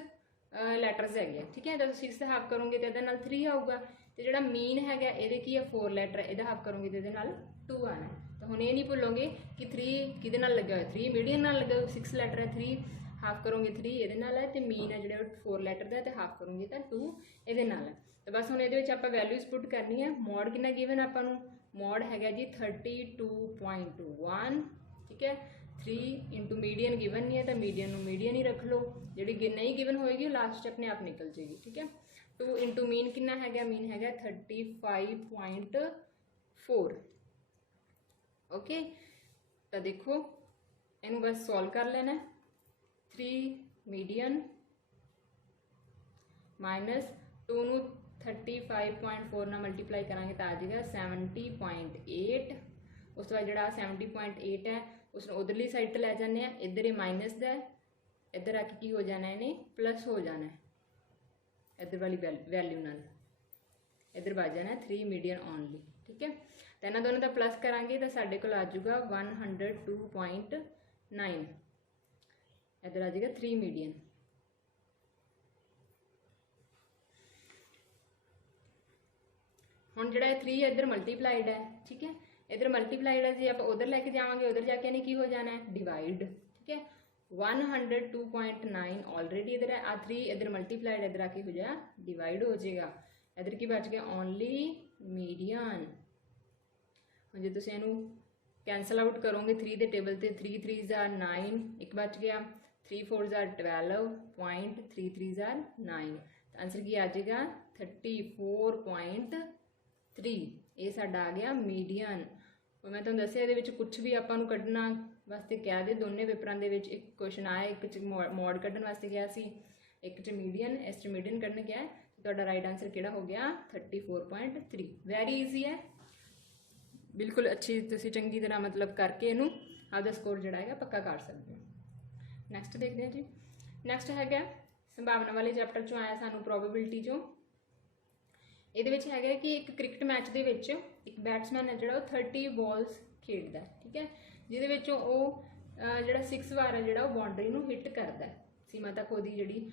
लैटरस है, ठीक है। तो 6 हाफ करोगे तो इहदे नाल 3 आऊगा। तो जिहड़ा मीन है इहदे की है 4 लैटर, इहदा हाफ करोगे तो इहदे नाल 2 आना। तो हुण ये नहीं भुलोगे कि 3 किहदे नाल लग्या होया, 3 मीडियन नाल लग्या, 6 लैटर है, 3 हाफ करोगे 3 ये नाल है, तो मीन है जो 4 लैटर का, तो हाफ करोगे तो 2 ये नाल है। तो बस हुण ये आप वैल्यूज पुट करनी है। मॉड कितना गिवन आपां नूं, मॉड है जी 32.1, ठीक है। 3 इंटू मीडियन गिवन नहीं है तो मीडियन मीडियन ही रख लो, जी नहीं गिवन होएगी लास्ट अपने आप निकल जाएगी, ठीक है। 2 इंटू मीन कितना है, मीन है 35.4। ओके, तो देखो इनू बस सॉल्व कर लेना। 3 मीडियन माइनस 2 नू 35.4 ना मल्टीप्लाई करांगे तो आ जाएगा 70.8। उस तो बाद जो 70.8 है उसने उधरली साइड पर लै जाने, इधर ही माइनस का, इधर आके की हो जाना है, इन्हें प्लस हो जाना है इधर वाली वैल्यू नाल, इधर बच जाना है 3 मीडियन ओनली, ठीक है। तो इन्होंने दोनों का प्लस करांगे तो साढ़े को आ जाऊगा 102.9, इधर आ जाएगा 3 मीडियन। हुण जिहड़ा 3 इधर मल्टीप्लाइड है, ठीक है, इधर मल्टीप्लाइड है जी, आप उधर लैके जावांगे, उधर जाके इन्हें की हो जाना है डिवाइड, ठीक है। 102.9 ऑलरेडी इधर है, 3 इधर मल्टीप्लाइड इधर आके हो जाए डिवाइड हो जाएगा, इधर की बच गया ओनली मीडियन। हुण जो तुसीं इहनूं कैंसल आउट करोगे 3 के टेबल से, 3 3 ज़ा 9, एक बच गया, 3 4 ज़ा 12.33 तो आंसर की आ जाएगा 34.3। ये साडा आ गया मीडियन। मैं तुहानूं दस्सिआ इहदे विच कुछ भी आपां नूं कढना वास्ते कह दे, दोनों पेपरां दे विच एक क्वेश्चन आया, एक च मॉड कढन वास्ते गया सी, एक च मीडियन, इस च मीडियन कढन गया। तुहाडा राइट आंसर किहड़ा हो गया 34.3। वैरी ईजी है, बिल्कुल अच्छी तुसीं चंगी तरह मतलब करके इनू आपका स्कोर जिहड़ा है पक्का कर सकते हो। नैक्सट देखते हैं जी। नैक्सट है संभावना वाले चैप्टर चों आया सानू प्रोबेबिलिटी चों। ये है कि एक क्रिकेट मैच के एक बैट्समैन है जो 30 बॉल्स खेडता है, ठीक है, जिहदे जो 6 बार है जो बाउंड्री नूं हिट करता है, सीमा तक वो जी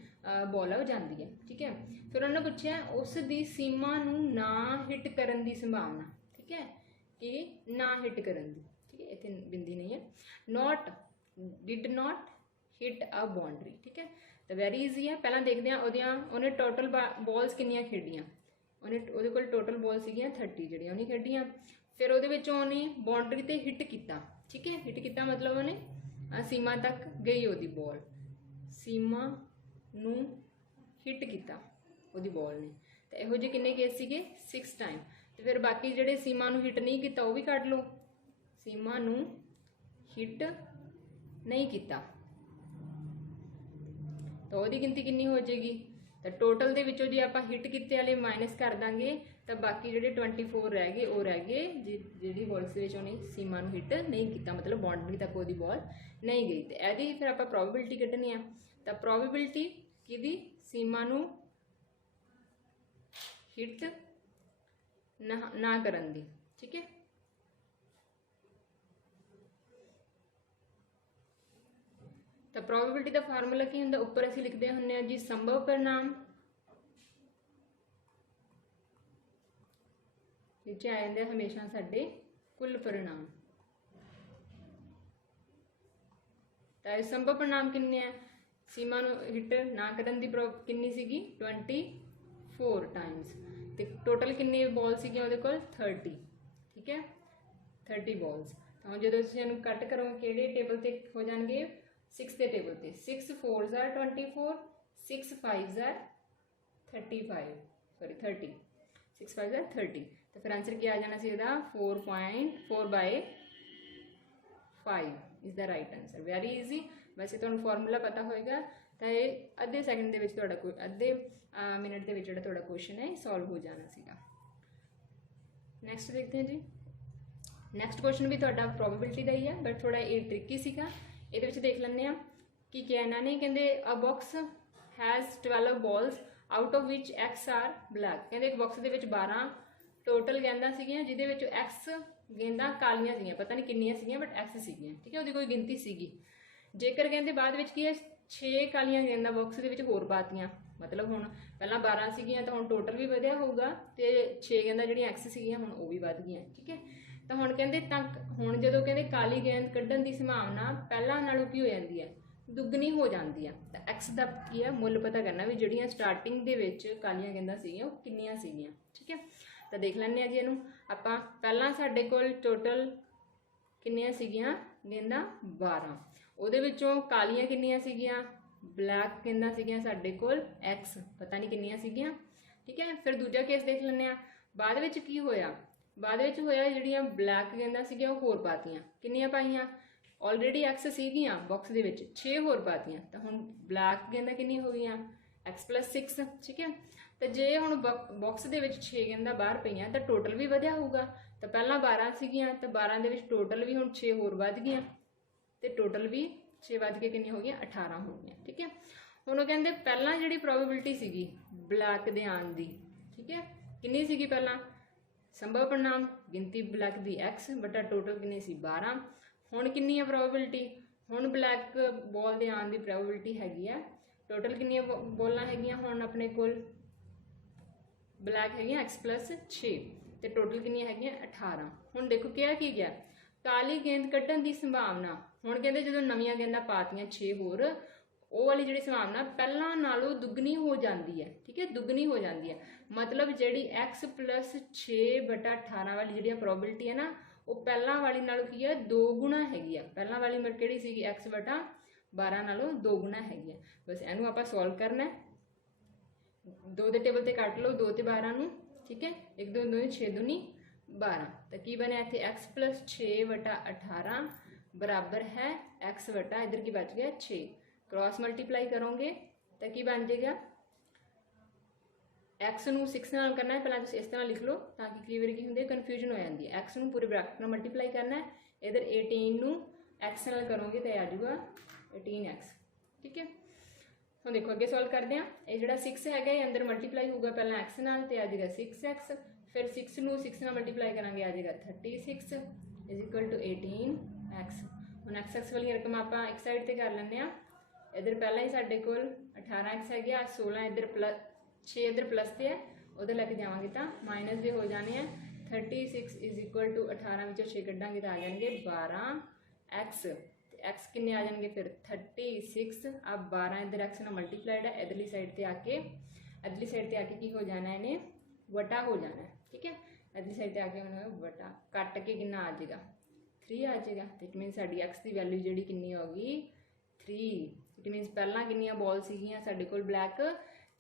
बॉल है वो जाती है, ठीक है। फिर उन्होंने पूछा उसकी सीमा नूं ना हिट करन दी संभावना, ठीक है, कि ना हिट करन दी, ठीक है, इतने बिंदी नहीं है, did not hit a boundary, ठीक है। तो वैरी ईजी है। पहला देखते हैं उन्हें टोटल बॉल्स कितनियां खेडियां, उन्हें कोल टोटल बॉल सीगियां 30 जिहड़ियां उन्हें खेडियां। फिर उन्हें बाउंड्री ते हिट किया, ठीक है, हिट किया मतलब उन्हें सीमा तक गई वो बॉल, सीमा नूं हिट किया वो बॉल ने। तो इहो जे किन्ने केस सीगे 6 टाइम। तो फिर बाकी जिहड़े सीमा नूं हिट नहीं किया वो भी कढ लो, सीमा नूं हिट नहीं किया तो वही गिनती कितनी हो जाएगी। तो टोटल के विचों जी आप हिट किते वाले माइनस कर देंगे तो बाकी जो 24 रह गए वो रह गए जी बॉल्स उन्हें सीमा नूं हिट नहीं किया, मतलब बाउंड्री तक वो बॉल नहीं गई। तो यदि फिर आप प्रोबेबिलिटी कढ़नी है, तो प्रोबेबिलिटी कि सीमा नूं हिट ना करन दी, ठीक है। तो प्रोबेबिलिटी का फार्मूला की होंगे, उपर असीं लिखते होंगे जी संभव परिणाम, नीचे आ जाते हमेशा साडे कुल परिणाम। तो संभव परिणाम किन्ने है, सीमा नूं हिट ना करन दी किन्नी सीगी 24 टाइम्स। तो टोटल किन्नी बॉल सीगी उहदे कोल 30, ठीक है, 30 बॉल्स। तो जो तुसीं इहनूं कट करोगे किहड़े टेबल ते हो जाणगे 6 के टेबल पे, 6 4 ज़ा 24, 6 5 ज़ा 35, सॉरी 30, 6 5 ज़ा 30। तो फिर आंसर क्या आ जाना सी इहदा 4.4/5 is the right answer. Very easy. वैसे तुहानूं फॉर्मूला पता होएगा तो ये अद्धे सैकेंड दे विच तुहाडा कोई अद्धे मिनट दे विच जिहड़ा तुहाडा क्वेश्चन है सॉल्व हो जाना सीगा। नैक्सट देखते हैं जी। नैक्सट क्वेश्चन भी तुहाडा प्रोबेबिलिटी का ही है बट थोड़ा ये ट्रिकी सीगा। ये देख लैंदे आ कि क्या इन्होंने कहते a box has 12 balls out of which X are black. कहते एक बॉक्स के 12 टोटल गेंदा सीगियां जिहदे विच एक्स गेंदा कालियां सीगियां, पता नहीं किन्नियां सीगियां बट एक्स सीगियां, ठीक है, उसकी कोई गिनती सीगी। जेकर कहते बाद विच की है 6 कालियां गेंदा बॉक्स के होर पातियां, मतलब हुण पहलां 12 सीगियां तो हुण टोटल भी वधिया होऊगा ते 6 गेंदा जिहड़ियां एक्स सीगियां हुण वो भी वध गईयां, ठीक है। तो हुण कहते तक हुण जदों कहते काली गेंद कड्ढण दी संभावना पहलां नालों की हो जाती है, दुगनी हो जाती है। तो एक्स का की है मुੱਲ पता करना भी जिहड़ियां स्टार्टिंग दे विच कालियां गेंदा सीगियां वो किन्नियां सीगियां, ठीक है। तो देख लैंदे आ जी इहनूं आपां। पहलां साडे कोल टोटल किन्नियां सीगियां गेंदा 12, उहदे विचों कालियां किन्नियां सीगियां ब्लैक गेंदा सीगियां साडे कोल एक्स, पता नहीं किन्नियां सीगियां, ठीक है। फिर दूजा केस देख लैंदे आ। बाद विच की होया, बाद विच होया जिहड़ियां ब्लैक गेंदा सीगियां वो होर पातियां, किन्नियां पाईयां ऑलरेडी एक्स सीगियां बॉक्स दे विच 6 होर पातियां, तो हुण ब्लैक गेंदा किन्नी हो गई एक्स प्लस 6, ठीक है। तो जे हुण बॉक्स दे विच 6 गेंदा बाहर पईयां तो टोटल भी वधिया होऊगा। तो पहलां 12 सीगियां तो 12 दे विच टोटल भी हुण 6 होर वध गईयां तो टोटल भी 6 वध के किन्नी हो गई 18 हो गई, ठीक है। हुण कहंदे पहलां जिहड़ी प्रोबेबिलिटी सीगी ब्लैक दे आउण दी, ठीक है, किन्नी सीगी पहलां संभव परिणाम गिनती ब्लैक दी एक्स बटा टोटल किन्नी सी 12। हुण किन्नी है प्रोबेबिलिटी, हुण ब्लैक बॉल दे आउण दी प्रोबेबिलिटी हैगी है टोटल किन्नी बॉलां हैगियां हुण अपने कोल ब्लैक है एक्स प्लस 6 तो टोटल किन्नी है 18। हुण देखो क्या की गया काली गेंद कड्ढण की संभावना, हुण कहते जो नवीं गेंदा पातियां 6 होर वो वाली जी संभावना पहलां नालों दुगनी हो जाती है, ठीक है, दुगनी हो जाती है। मतलब जी एक्स प्लस 6 बटा 18 वाली जी प्रोबेबिलिटी है ना वो पहलां वाली नालों की है 2 गुणा हैगी है। पहलां वाली मतलब किहड़ी सीगी एक्स बटा 12 नालों 2 गुणा हैगी है। बस इहनूं आपां सॉल्व करना है, 2 के टेबल से कट लो 2 ते 12 नूं, ठीक है, 1 2 2 6 दूनी 12। तो की बनया इत्थे एक्स प्लस 6 बटा 18 बराबर है एक्स बटा इधर की बच गया 6, क्रॉस मल्टीप्लाई करोगे तो की बन जाएगा एक्स नूं 6 नाल करना है, पहले तुसीं इस तरह लिख लो ताकि कई बार की होंदे कन्फ्यूजन हो जाती है। एक्स नूं पूरे ब्रैकेट नाल मल्टीप्लाई करना है, इधर 18 नूं एक्स नाल करोगे तो आ जाऊगा 18x, ठीक है। हम देखो अगे सॉल्व करते हैं। ये जो 6 है अंदर मल्टीप्लाई होगा पहले एक्स नाल तो आ जाएगा 6x, फिर 6 नूं 6 नाल मल्टीप्लाई करांगे आ जाएगा 36 इज इक्वल टू 18x। हम एक्स वाली रकम आप एक साइड पर कर लें, इधर पहला ही साढ़े कोल 18x है, 16 इधर प्लस 6 इधर प्लस से है उधर लैके जावांगे तो माइनस भी हो जाने हैं। 36 इज इक्वल टू 18 में 6 कड्डांगे तो आ जाएंगे 12x, एक्स किन्ने आ जाएंगे फिर 36। अब 12 इधर एक्स ना मल्टीप्लाइड है, इधरली साइड से आके की हो जाना है इन्हें वटा हो जाना है, ठीक है। इधरली साइड से आके उन्हें वटा कट के कितना आ जाएगा 3 आ जाएगा। तो इट मीन साडी एक्स की वैल्यू जी किन्नी होगी 3। इट मीनस पहला किन्नियां बॉल सीगियां साडे कोल ब्लैक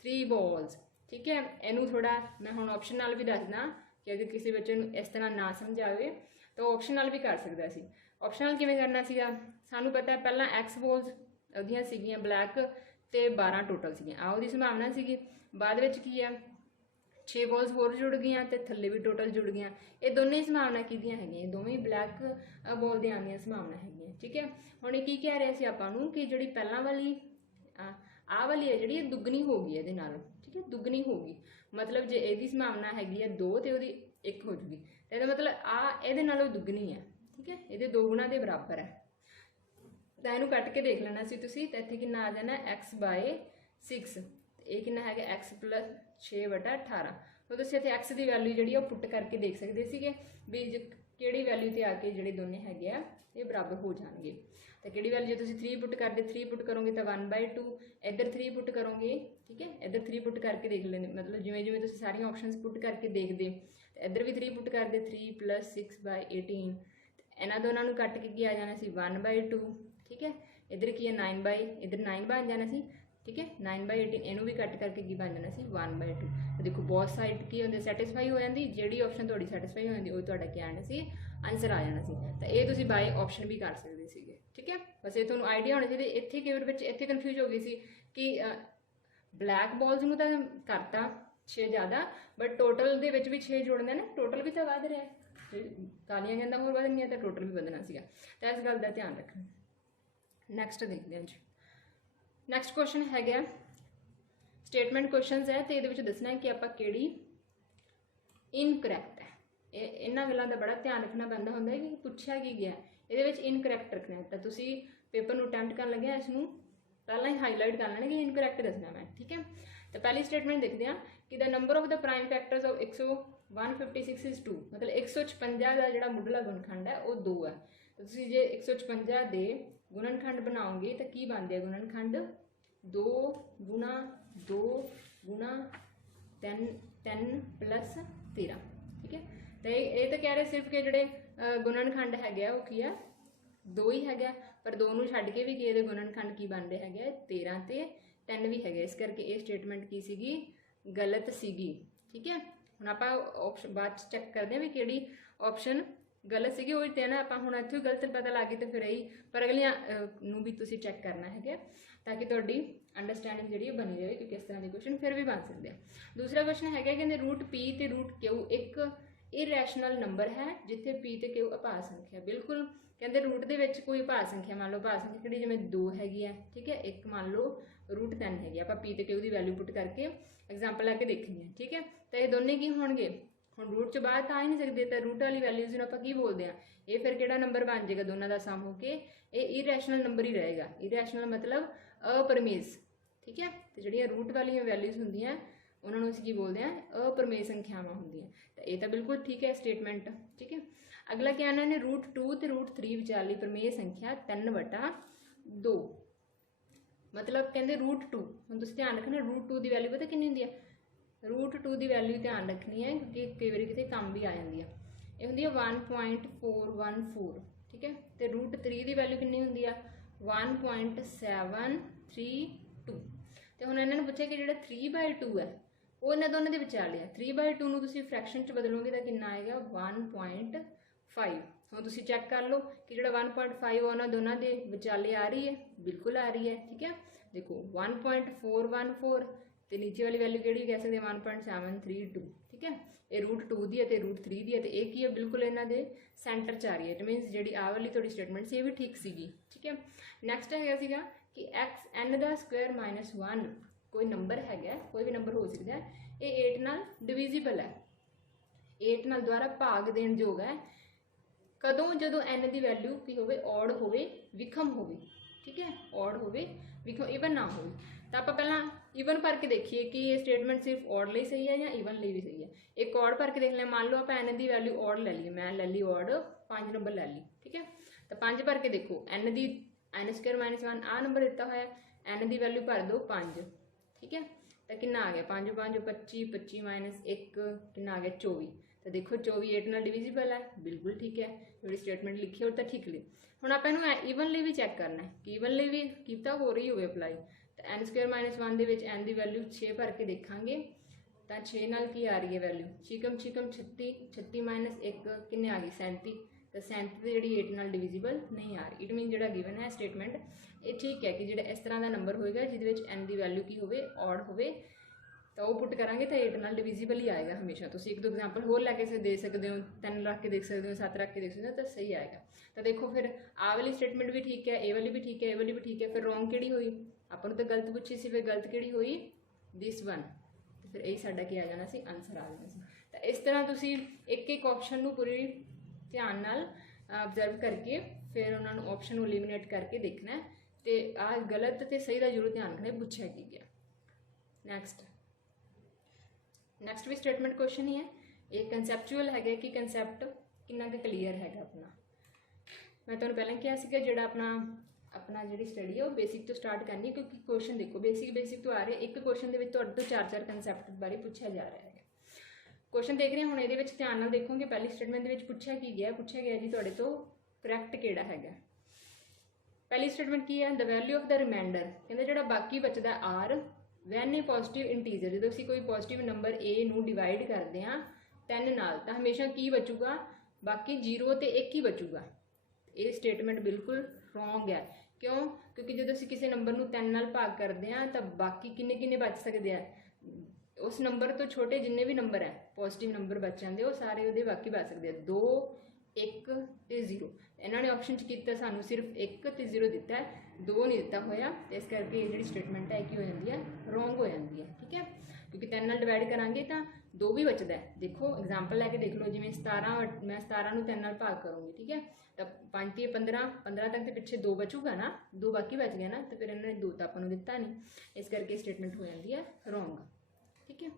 3 बॉल्स, ठीक है। इनू थोड़ा मैं हुण ऑप्शन नाल भी दसदा कि अगर किसी बच्चे नूं इस तरह ना समझ आवे तो ऑप्शन नाल भी कर सकदा सी। ऑप्शन नाल किवें करना सीगा, सानू पता है पहला एक्स बॉल्स उहदियां सीगियां ब्लैक ते 12 टोटल सीगियां, आ उहदी संभावना सीगी। बाद विच की है 6 बॉल्स होर जुड़ गईयां ते थल्ले भी टोटल जुड़ गईयां। ये दोनों ही संभावना किहदियां हैगियां, दोवें ब्लैक बॉल दी आउण दी संभावना हैगियां, ठीक है। हुण ये की कह रहा सी आपां नूं कि जिहड़ी पहलां वाली आ वाली है जिहड़ी दुगनी हो गई इहदे नाल, ठीक है, दुगनी होगी। मतलब जे इहदी संभावना हैगी है 2 ते उहदी 1 हो जूगी तो इहदा मतलब आ इहदे नालों दुगनी है, ठीक है, इहदे 2 गुणा के बराबर है। तो इहनूं कट के देख लेना सी तुसीं, तो इत्थे कितना आ जाना x बाय 6, ये कितना है x प्लस 6 बटा 18। तो तुसीं इत्थे x की वैल्यू जिहड़ी है पुट करके देख सकते सीगे भी किहड़ी वैल्यू ते आके जिहड़े दोने हैगे आ ये बराबर हो जाएंगे। तो किहड़ी वैल्यू जो तुसीं 3 पुट करदे 3 पुट करोगे तो 1/2, इधर 3 पुट करोगे, ठीक है, इधर 3 पुट करके देख लेंगे। मतलब जिवें जिवें तुसीं सारी ऑप्शनस पुट करके देखदे तो इधर भी 3 पुट करदे 3 + 6/18, इन्हां दोनों नूं कट के आ जाना सी 1/2, ठीक है। इधर की है 9 इधर 9 बन जाना सी, ठीक है, 9/18 इनू भी कट करके की बन जाना सी 1/2। तो देखो बहुत साइड की होंगे सैटिस्फाई हो जाती, जी ऑप्शन थोड़ी सैटिस्फाई हो जाती वो क्या आना सी आंसर आ जाना सी। तो ये तुसीं बाय ऑप्शन भी कर सकते थे, ठीक है। ठीक है। बस ये तुहानूं आइडिया होना चाहिए। इत्थे कई बार इत्थे कन्फ्यूज हो गई सी कि ब्लैक बॉल्स नूं तां करता 6 ज़्यादा, बट टोटल दे विच भी 6 जोड़ना ना, टोटल भी तो वध रहा है, कालियां गेंदां होर वधणगीਆਂ तो टोटल भी वधना सीगा। तो इस गल का ध्यान रखना। नैक्सट देखते हैं जी। नैक्सट क्वेश्चन है गया स्टेटमेंट क्वेश्चन है, तो ये दसना है कि आप कि इनकरैक्ट है। इन्होंने गलों का बड़ा ध्यान रखना पैंदा होंदा है कि पूछा की गया, ये इनकरैक्ट रखना है। तो तुसी पेपर में अटैम्प्ट कर लगे इसनूं पहला ही हाईलाइट कर लेना कि इनकरैक्ट दसना मैं, ठीक है। तो पहली स्टेटमेंट देखते हैं कि the number of the prime factors of 156 is 2, मतलब 156 का जो मुढ़ला गुणनखंड है वो 2 है। तो तुसी जे 156 के गुणनखंड बनाओगे तो की बनते हैं गुणनखंड 2 गुणा 2 गुणा 3 प्लस 13, ठीक है। तो ये तो कह रहे सिर्फ कि जोड़े गुणनखंड है वो की है 2 ही है, पर 2 नूं छड्ड के भी कि ये गुणनखंड की बनते हैं 13 ते 3 भी है। इस करके ये स्टेटमेंट की सीगी गलत सीगी, ठीक है। हुण आपां ऑप्शन बाद चैक करते हैं भी किहड़ी ऑप्शन गलत सीगी, वो तो ना आपां हुण इत्थों गलत पता लग गई तो फिर यही, पर अगलियां नूं भी तुसीं चैक करना है ताकि तुहाडी अंडरस्टैंडिंग जिहड़ी बनी रहे, क्योंकि इस तरह के क्वेश्चन फिर भी बन सकते हैं। दूसरा क्वेश्चन है कि रूट पी ते रूट क्यू एक इरैशनल नंबर है जिथे पी ते क्यू अभाज्य संख्या। बिल्कुल कहते रूट के विच कोई अभाज्य संख्या, मान लो अभाज्य संख्या कि जिवें 2 हैगी है, ठीक है, एक मान लो रूट 3 हैगी, आप पी ते क्यू की वैल्यू पुट करके एग्जाम्पल लैके देखनी है, ठीक है। तो ये दोनों की होणगे, हुण रूट चों बाहर आ ही नहीं सकते, तो रूट वाली वैल्यूज नूं आपां की बोलते हैं, ये फिर किहड़ा नंबर बन जाएगा दोनों का सम होके, ये इरैशनल नंबर ही रहेगा। इरैशनल मतलब अपरमेज, ठीक है। तो जिहड़ियां रूट वाली वैल्यूज होंदियां उन्होंने असीं की बोलते हैं अपरमेय संख्यावां होंदियां। तो ये तो बिल्कुल ठीक है स्टेटमेंट, ठीक है। अगला क्या है ने रूट 2 तो रूट 3 विचाली प्रमेय संख्या 3/2, मतलब कहते रूट 2, हम तुसीं ध्यान रखना रूट 2 की वैल्यू पता कितनी होंदी है, रूट 2 की वैल्यू ध्यान रखनी है क्योंकि कई बार कितने कम भी आ जाती है, ये होंदी है 1.414, ठीक है। तो रूट 3 की वैल्यू कितनी होंदी है 1.732। तो हुण इन्होंने पूछा कि जो 3/2 है वो इन्होंने दोनों के विचाले है, 3/2 नूं तुसीं फ्रैक्शन च बदलोगे तो कितना आएगा 1.5। हम तुसीं चैक कर लो कि जो 1.5 उन्होंने दोनों के विचाले आ रही है, बिल्कुल आ रही है, ठीक है। देखो 1.414 तो नीचे वाली वैल्यू केड़ी कह सकते 1.732, ठीक है। ये रूट 2 की है तो रूट 3 की है, तो एक ही है बिल्कुल इन्हों के सेंटर च आ रही है। इट मीनस जी आ वाली थोड़ी स्टेटमेंट ये भी ठीक सी, ठीक है। नैक्सट है कि n का स्क्वायर -1 कोई नंबर है, कोई भी नंबर हो सकता है, ये 8 नाल डिविजिबल है, 8 नाल द्वारा भाग देण योग है कदों जदों n की वैल्यू की होवे ऑड होवे विखम होवे, ठीक है, ऑड होवे विखम इवन ना हो। तो आप पहला इवन भर के देखिए कि ये स्टेटमेंट सिर्फ ऑड लिए सही है या इवन लिए भी सही है। एक ऑड भर के देख लें, मान लो आप n की वैल्यू ऑड ले ली, मैं ले ली ऑड 5 नंबर ले ली, ठीक है। तो 5 भर के देखो n की n स्क्वायर -1 आ नंबर दिता हुआ है, n की वैल्यू भर दो 5, ठीक है। तो कितना आ गया 5 5 25, 25 - 1 कितना आ गया 24। तो देखो 24 8 नाल डिविजिबल है, बिल्कुल ठीक है, जो स्टेटमेंट लिखी हो तो ठीक ली। हुण आप इहनूं इवनली भी चैक करना है कि इवनली भी कितना हो रही हो अप्लाई। तो n स्क्वायर -1 दे विच n की वैल्यू 6 भर के देखा तो 6 नाल की आ रही है वैल्यू छिकम 36, 36 - 1 किन्ने आ गई 37। तो 37 जी 8 नाल डिविजिबल नहीं आ रही। इट मीन जो गिवन है स्टेटमेंट ये ठीक है कि जो इस तरह का नंबर होएगा जिद n की वैल्यू की होवे ऑड होवे तो वह पुट करांगे तो 8 नाल डिविजिबल ही आएगा हमेशा। तुसीं एक दो एग्जाम्पल होर लैके दे सकते हो, 3 रख के देख सकते हो, 7 रख के देख सकते हो, तो सही आएगा। तो देखो फिर आ वाली स्टेटमेंट भी ठीक है, ए वाली भी ठीक है, ए वाली भी ठीक है, फिर रोंग किहड़ी हुई आपां नूं तो गलत पूछी सी, फिर गलत किहड़ी हुई दिस वन। तो फिर यही साडा की आ जाना सी आंसर आ जाना सी। तो इस तरह तुसीं एक एक ऑप्शन नूं पूरी ध्यान नाल ऑबजर्व करके फिर उन्होंने ऑप्शन नूं एलिमिनेट करके देखना है। तो आ गलत तो सही का जरूर ध्यान रखना पूछा की गया। नैक्सट भी स्टेटमेंट क्वेश्चन ही है, ये कंसैप्चुअल है कि कंसैप्ट कितना का क्लीयर है अपना। मैं तुहानूं पहले कहा सीगा जिहड़ा अपना जी स्टडी है वो बेसिक तो स्टार्ट करनी, क्योंकि क्वेश्चन देखो बेसिक तो आ रहे, एक क्वेश्चन के तो 4 कंसैप्ट बारे पूछा जा रहा है। क्वेश्चन देख रहे हैं, हुण इहदे विच ध्यान नाल देखोगे पहली स्टेटमेंट के पूछा गया जी तुहाडे तो करैक्ट किहड़ा है। पहली स्टेटमेंट की है the value of the remainder, कहते जिहड़ा बाकी बचदा r when a positive integer, जो असीं कोई पॉजिटिव नंबर ए नूं डिवाइड करते हैं 10 नाल तो हमेशा की बचूगा बाकी 0 तो 1 ही बचूगा। ये स्टेटमेंट बिल्कुल ਰੋਂਗ ਹੈ। क्यों? क्योंकि जो असीं किसी नंबर नूं 3 नाल भाग करते हैं तो बाकी किन्ने किन्ने बच सकते हैं, उस नंबर तो छोटे जिन्ने भी नंबर है पॉजिटिव नंबर बच जाते वो सारे वो बाकी बच सकते हैं। 2 1 ते 0 इन्होंने ऑप्शन किया सानू सिर्फ 1 ते 0 दिता है, 2 नहीं दिता होया, तो इस करके ये जी स्टेटमेंट है की हो जाती है रोंग हो जाती है। ठीक है, क्योंकि 3 नाल डिवाइड करांगे तो 2 भी बचता है। देखो एग्जाम्पल लैके देख लो, जिवें 17 मैं 17 नूं 3 नाल भाग करूँगी, ठीक है, तो 5 ते 15 15 तक तो पिछे 2 बचूगा ना, 2 बाकी बच गया ना, तो फिर इन्होंने 2 तो आपको दिता नहीं, इस करके स्टेटमेंट हो जाती है रोंग। ठीक है,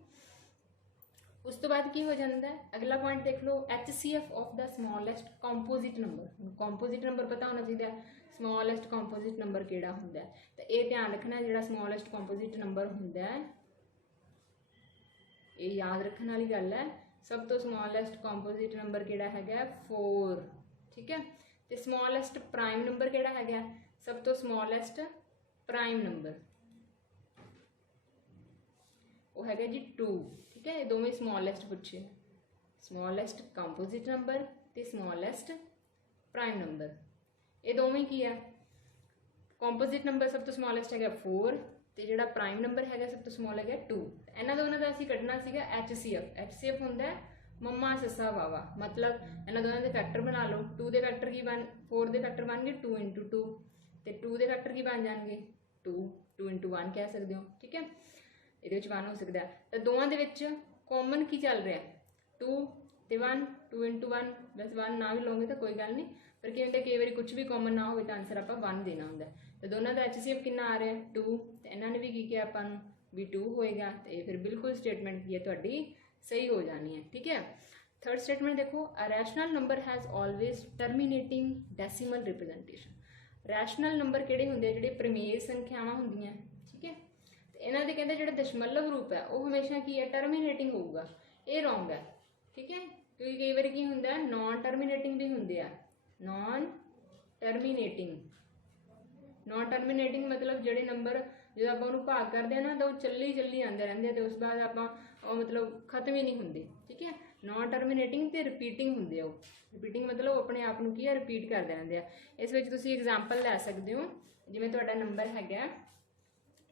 उस तो बाद की हो जाता है अगला पॉइंट देख लो, HCF of the smallest composite number. Composite number पता होना चाहिए, स्मॉलेस्ट कॉम्पोजिट नंबर किहड़ा हुंदा है, तो ये ध्यान रखना जिहड़ा स्मॉलेस्ट कॉम्पोजिट नंबर हुंदा है, ये याद रखने वाली गल है। सब तो स्मॉलेस्ट कॉम्पोजिट नंबर किहड़ा हैगा 4। ठीक है, तो स्मॉलेस्ट प्राइम नंबर किहड़ा हैगा, सब तो स्मॉलेस्ट प्राइम नंबर वो हैगा जी 2। ठीक है, ये दोवें स्मॉलेस्ट पूछे, स्मॉलेस्ट कंपोजिट नंबर ते स्मॉलेस्ट प्राइम नंबर, ये दोवें की है। कंपोजिट नंबर सब तो स्मॉलेस्ट है 4 तो जोड़ा प्राइम नंबर है सब तो स्मॉल है 2। इन्हों दोनों का असीं कढ़ना सीगा HCF। HCF होंदा है मम्मा ससा वावा, मतलब इन्होंने दोनों के फैक्टर बना लो। 2 के फैक्टर की बन 4 के फैक्टर बन गए 2 × 2, तो 2 के फैक्टर की बन जाएंगे 2 × 1 कह सकते हो। ठीक है, ये 1 हो सकता है। तो दोवां दे विच कॉमन की चल रहा है 2 ते 1, 2 × 1, बस 1 ना भी लोगे तो कोई गल नहीं, पर क्या होंदा कई बार कुछ भी कॉमन ना हो तो आंसर आप 1 देना होंदा। तो दोनों का HCF कितना आ रहा है 2, तो इन्होंने भी की किया अपन भी 2 होएगा, तो ये फिर बिल्कुल स्टेटमेंट की है तुहाडी सही हो जानी है। ठीक है, थर्ड स्टेटमेंट देखो, a rational number has always terminating decimal representation. Rational number किहड़े हुंदे जिहड़े प्रमेय संख्यावां हुंदियां। ठीक है, तो इन्हां दे कहंदे जिहड़ा दशमलव रूप है वो हमेशा की है टर्मीनेटिंग होगा, ये रॉन्ग है। ठीक है, क्योंकि कई बार की हुंदा नॉन टर्मीनेटिंग भी हुंदे आ, नॉन टर्मीनेटिंग। नॉन टर्मीनेटिंग मतलब जोड़े नंबर जो आप भाग करते हैं ना तो चली आते रहते हैं, तो उस बाद आप मतलब खत्म ही नहीं होंगे। ठीक है, नॉन टर्मीनेटिंग तो रिपीटिंग होंगे, रिपीटिंग मतलब अपने आप को की है रिपीट करते रहते हैं। इस तुम एग्जाम्पल लै सकते हो, जिमें तुहाडा नंबर है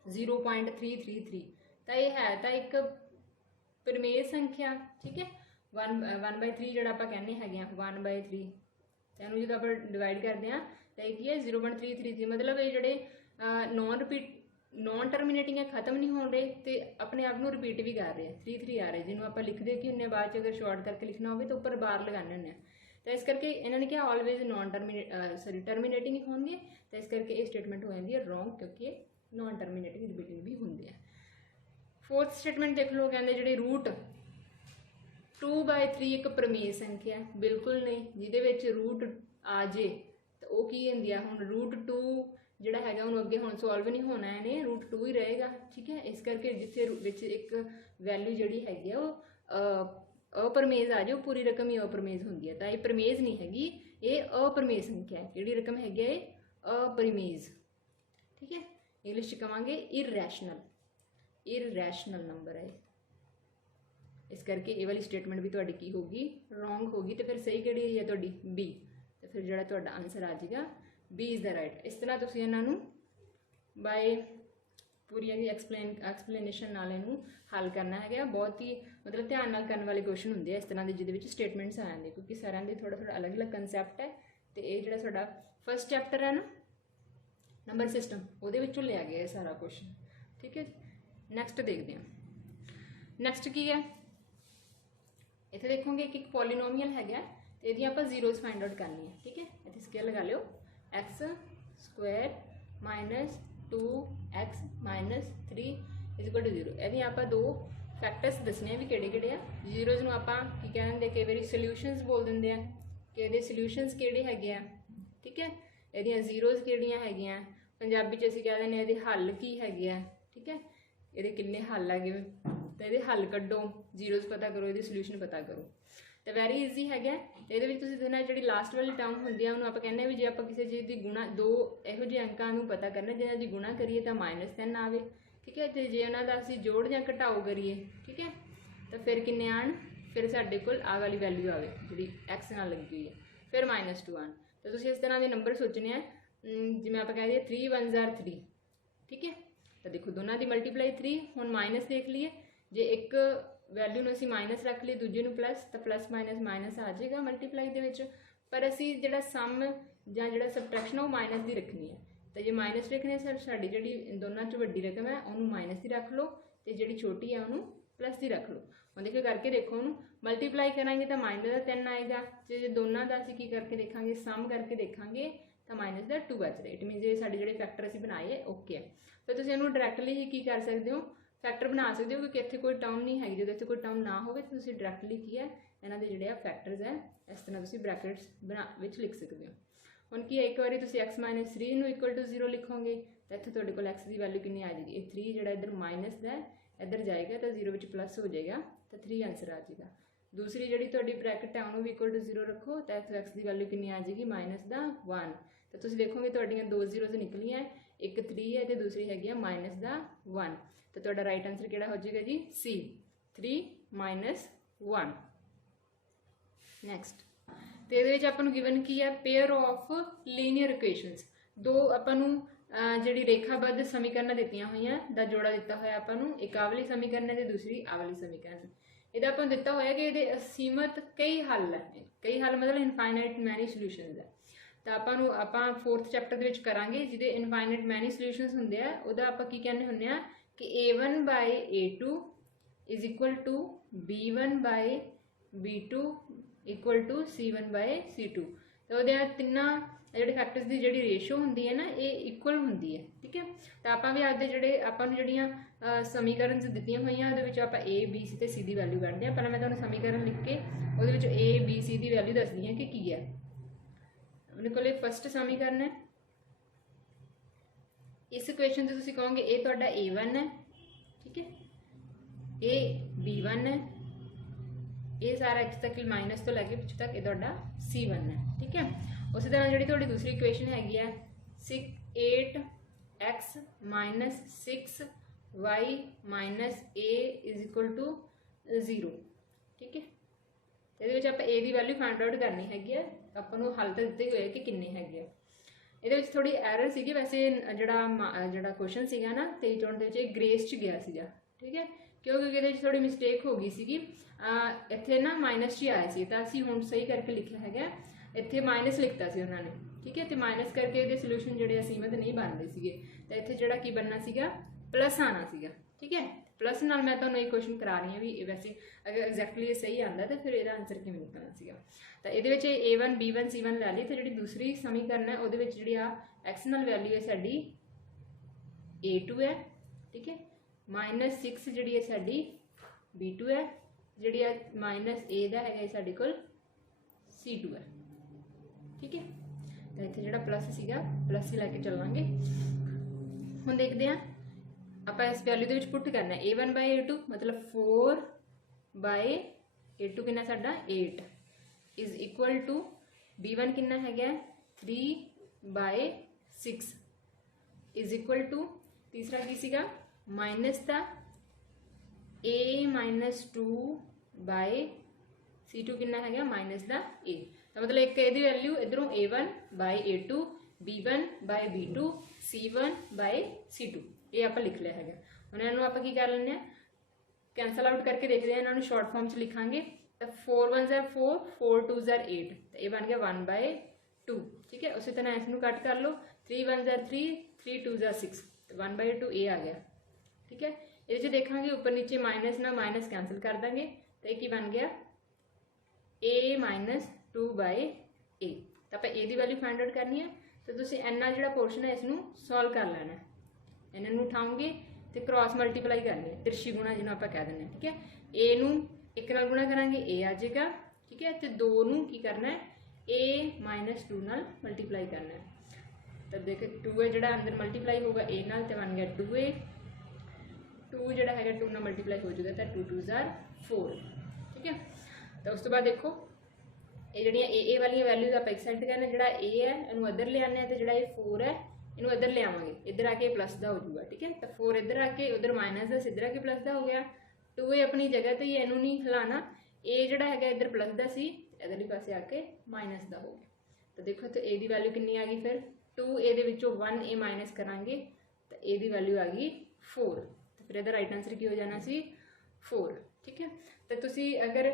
0.333, तो यह है तो एक प्रमेय संख्या। ठीक है, 1/3 जो आप कहने हैं 1/3, तो जो आप डिवाइड करते हैं तो ये है 0.333, मतलब ये जोड़े नॉन टर्मीनेटिंग है, खत्म नहीं हो रहे तो अपने आप को रिपीट भी कर रहे हैं, 3 आ रहे, जिन्होंने आप लिखते कि उन्हें बाद अगर शॉर्ट करके लिखना हो तो ऊपर बार लगाने होंगे। तो इस करके इन्होंने क्या ऑलवेज नॉन टर्मीनेटिंग ही होंगे, तो इस करके ये स्टेटमेंट हो जाती है रॉन्ग, क्योंकि नॉन टर्मीनेटिंग रिपीटिंग भी होंगे। फोर्थ स्टेटमेंट देख लो, कहते जोड़े रूट 2/3 एक प्रमेय संख्या, बिल्कुल नहीं, जिहदे रूट आ जाए तो वह की होंदी है, हुण रूट 2 जिहड़ा हैगा उहनूं अगे हुण सॉल्व नहीं होना है, इहने रूट 2 ही रहेगा। ठीक है, इस करके जिथे विच एक वैल्यू जिहड़ी हैगी वो अप्रमेज आ जाए, पूरी रकम ही अप्रमेज होंदी है, तो ये प्रमेज नहीं हैगी, ये अप्रमेय संख्या है। जिहड़ी रकम हैगी है अप्रमेज। ठीक है, इंग्लिश कहांगे इररैशनल, इररैशनल नंबर है। इस करके ये वाली स्टेटमेंट भी तुहाडी की होगी रॉन्ग होगी, तो फिर सही किहड़ी है तुहाडी बी, तो फिर जो तुहाडा आंसर आ जाएगा बी इज़ द राइट। इस तरह तुसीं इन्हां नूं बाय पूरी एक्सप्लेनेशन नाल इहनूं हल करना है। बहुत ही मतलब ध्यान नाल करने वाले क्वेश्चन होंगे इस तरह के जिहदे विच स्टेटमेंट्स आ जांदे, क्योंकि सारिਆਂ ਦੇ थोड़ा थोड़ा अलग अलग कंसैप्ट है। तो ये जिहड़ा साडा फर्स्ट चैप्टर है ना नंबर सिस्टम, उहदे विचों लिया गया है सारा क्वेश्चन। ठीक है, नैक्सट देखते हैं। नैक्सट की है, इत्थे देखोगे कि एक पॉलीनोमीअल है, तो यदि आप जीरोज फाइंड आउट करनी है। ठीक है, इत्थे स्केल लगा लो, x² - 2x - 3 = 0। यदि आप दो फैक्टर्स दसने भी किहड़े आ, जीरोज नूं आपां की कह दिंदे, कई बार सल्यूशनस बोल दिंदे आ कि इहदे सल्यूशनस किहड़े हैगे आ। ठीक है, इहदियां जीरोज किहड़ियां हैगियां, पंजाबी च असीं कह दिंदे इहदे हल की हैगे आ। ठीक है, इहदे किन्ने हल हैगे, तो ये हल कड्डो, जीरोज पता करो, ये सल्यूशन पता करो, तो वैरी ईजी है। ये देखना जी लास्ट वाली टर्म होंगी है, उन्होंने आप कहने भी जो आप किसी चीज़ की गुणा दो यहो ਜਿਹੇ अंकों को पता करना जिन्हों की गुणा करिए तो -3 आए। ठीक है, तो जे उन्होंने असी जोड़ या घटाओ करिए, ठीक है, तो फिर किन्ने आन, फिर साढ़े कोल आ वाली वैल्यू आए जी एक्स नाल लगी हुई है, फिर -2 आन। तो तुसीं इस तरह के नंबर सोचने हैं जिवें आपां कह दईए 3 1 जार 3, ठीक है। तो देखो दोनों की मल्टीप्लाई 3, हुण माइनस देख लीए, जे एक वैल्यू नूं असीं माइनस रख लिए दूजे नूं प्लस, तो प्लस माइनस माइनस आ जाएगा मल्टीप्लाई दे विच, पर असीं जिहड़ा सम जां जिहड़ा सबट्रैक्शन वो माइनस की रखनी है। तो जे माइनस रखनी है साडी जिहड़ी दोनों चों वड्डी रकम है उन्होंने माइनस की रख लो, तो जिहड़ी छोटी है उन्होंने प्लस की रख लो। हम देखो करके देखो उन्होंने मल्टीप्लाई करांगे तो माइनस का 3 आएगा, जे दोनों का असीं की करके देखा सम करके देखा तो माइनस का 2 बचदा। इट मीन जे साडे जिहड़े फैक्टर असीं बनाए है ओके है। फिर तुसीं इहनूं डायरैक्टली ही की कर सकते हो, फैक्टर बना सकते हो, क्योंकि इत्थे कोई टर्म नहीं है। जो इत्थे कोई टर्म ना हो तो तुसीं डायरैक्टली की है इन्हां दे जिहड़े फैक्टर्स है इस तरह तुसीं ब्रैकेट्स बना विच लिख सकते हो। हुण की एक बार तुसीं x - 3 नूं इक्वल टू 0 लिखोगे तो इत्थे तुहाडे कोल x की वैल्यू कितनी आ जाएगी, ये 3 जिहड़ा इधर माइनस दा इधर जाएगा तो 0 विच प्लस हो जाएगा, तो 3 आंसर आ जाएगा। दूसरी जिहड़ी तुहाडी ब्रैकेट है उन्होंने भी इक्वल टू 0 रखो तो x की वैल्यू कितनी आ जाएगी माइनस दा 1। तो तुसीं देखोगे तुहाडियां 2 0 निकलियां, एक 3 है तो दूसरी हैगी माइनस दा 1। तो तुहाडा राइट आंसर किहड़ा हो जाएगा जी, सी 3 - 1। नैक्सट तो ये आपां नूं गिवन की है पेयर ऑफ लीनियर इक्वेशनस, दो आपां नूं जिहड़ी रेखाबद्ध समीकरण दित्तियां होईयां दा जोड़ा दिता होया आपां नूं, एक आवली समीकरण है ते दूसरी आवली समीकरण। इहदा आपां दिता होया कि इहदे असीमत कई हल है, कई हल मतलब इनफाइनाइट मैनी सोल्यूशनस है। तो आपां 4th चैप्टर दे विच करांगे जिहदे इनफाइनाइट मैनी सोल्यूशनस हुंदे आ, उहदा आपां की कहने हुंदे आ कि a1/a2 is equal to b1/b2 equal to c1/c2। तो वो तिना जिहड़े फैक्टर्स की जिहड़ी रेशो हुंदी है ना ये इक्वल हुंदी है, ठीक है। तो आपां भी आपदे जिहड़े आपां नूं जिहड़ियां समीकरण दित्तियां होईयां उहदे विच आपां a b c ते c दी वैल्यू कढदे आ। पहलां मैं तुहानूं समीकरण लिख के उहदे विच a b c दी वैल्यू दसदी हां कि की है। अपने कोल फस्ट समीकरण है, इस इक्वेशन से तुसीं कहोगे ये तुहाडा a1 है, ठीक है, ये b1 है, ये सारा x तक माइनस तो लैके पिछे तक ये तुहाडा c1 है, ठीक है। उसी तरह जिहड़ी तुहाडी दूसरी इक्वेशन हैगी है 8x - 6y - a is equal to 0, ठीक है। ये आप ए की वैल्यू फाइंड आउट करनी हैगी है, आपां नूं हल तो दिते हुए कि किन्ने हैगे। ये थोड़ी एरर सी, वैसे जड़ा क्वेश्चन सीगा ना 23 चौन के ग्रेस च गया सीगा, ठीक है, क्योंकि ये थोड़ी मिसटेक हो गई सी, इत्थे ना माइनस च आया सी, तो असीं हुण सही करके लिखा है, इत्थे माइनस लिखता सी उन्होंने, ठीक है। तो माइनस करके ये सोल्यूशन जोड़े असीमत नहीं बनते थे, तो इत्थे जोड़ा की बनना सीगा प्लस आना सीगा, ठीक है। प्लस नाल मैं तुहानूं ये क्वेश्चन करा रही हूँ भी वैसे अगर एग्जैक्टली ये सही आता तो फिर यदा आंसर किवें निकलना सीगा। तो ये a1 b1 c1 लै ली, तो जी दूसरी समीकरण है वो जी एक्स नाल वैल्यू है साडी a2 है, ठीक है, -6 जी है साडी b2 है, जी माइनस a दा है साडे कोल c2 है, ठीक है। तो इत्थे जो प्लस सीगा प्लस ही लैके चलांगे। हुण देखते हैं आप इस वैल्यू के पुट करना है a1/a2 मतलब 4/a2 कितना साडा 8 इज इक्वल टू b1 कितना है 3/6 इज इक्वल टू तीसरा की सीगा माइनस का a - 2/c2 कितना है माइनस का a। तो मतलब एक यदी वैल्यू इधरों a1/a2 b1/b2 c1/c2 ये आप लिख लिया है। उन्होंने आप की कर लें कैंसल आउट करके देखते हैं, इन्होंने शॉर्ट फॉर्म च लिखांगे तो 4 1 ज़ार 4 4 2 ज़ार 8 तो ये बन गया 1/2, ठीक है। उसी तरह इसमें कट कर लो 3 1 ज़ार 3 3 2 ज़ार 6 तो 1/2 ए आ गया, ठीक है। ये देखा ऊपर नीचे माइनस ना माइनस कैंसल कर देंगे तो ये बन गया a - 2/a। तो आप ए की वैल्यू फाइंड आउट करनी है, तो तुम इन्ना जो पोर्शन है इसनों सॉल्व कर लेना है, इन्होंने उठाओगे तो क्रॉस मल्टीप्लाई करनी है, तिरछी गुणा जिन्होंने आप कह दें, ठीक है। ए नूं एक नाल गुणा करांगे ए आ जाएगा, ठीक है, तो 2 नूं की करना है a - 2 नाल मल्टीप्लाई करना है। तो देख 2 है जो अंदर मल्टीप्लाई होगा ए नाल तो बन गया 2a, 2 जो है 2 नाल मल्टीप्लाई हो जाएगा तो 2 2 ज़ार 4, ठीक है। तो उस तो बाद देखो ये जी ए वाली वैल्यूज आप एक साइड करना, जो ए है इनू इधर ले आने, तो जो 4 है इनू इधर ले आवेंगे, इधर आके प्लस का हो जाऊगा, ठीक है। तो 4 इधर आके उधर माइनस दस इधर आके प्लस का हो गया, 2 ये अपनी जगह तो ये इनू नहीं हिलाना, ए जोड़ा है इधर प्लस का सी इधरली पासे आके माइनस का हो गया। तो देखो तो ए की वैल्यू कितनी आ गई फिर 2 ए दे विचों 1 ए माइनस करांगे तो ए दी वैल्यू आ गई 4, तो फिर इहदा राइट आंसर की हो जाना सी 4। ठीक है, तो तुसी अगर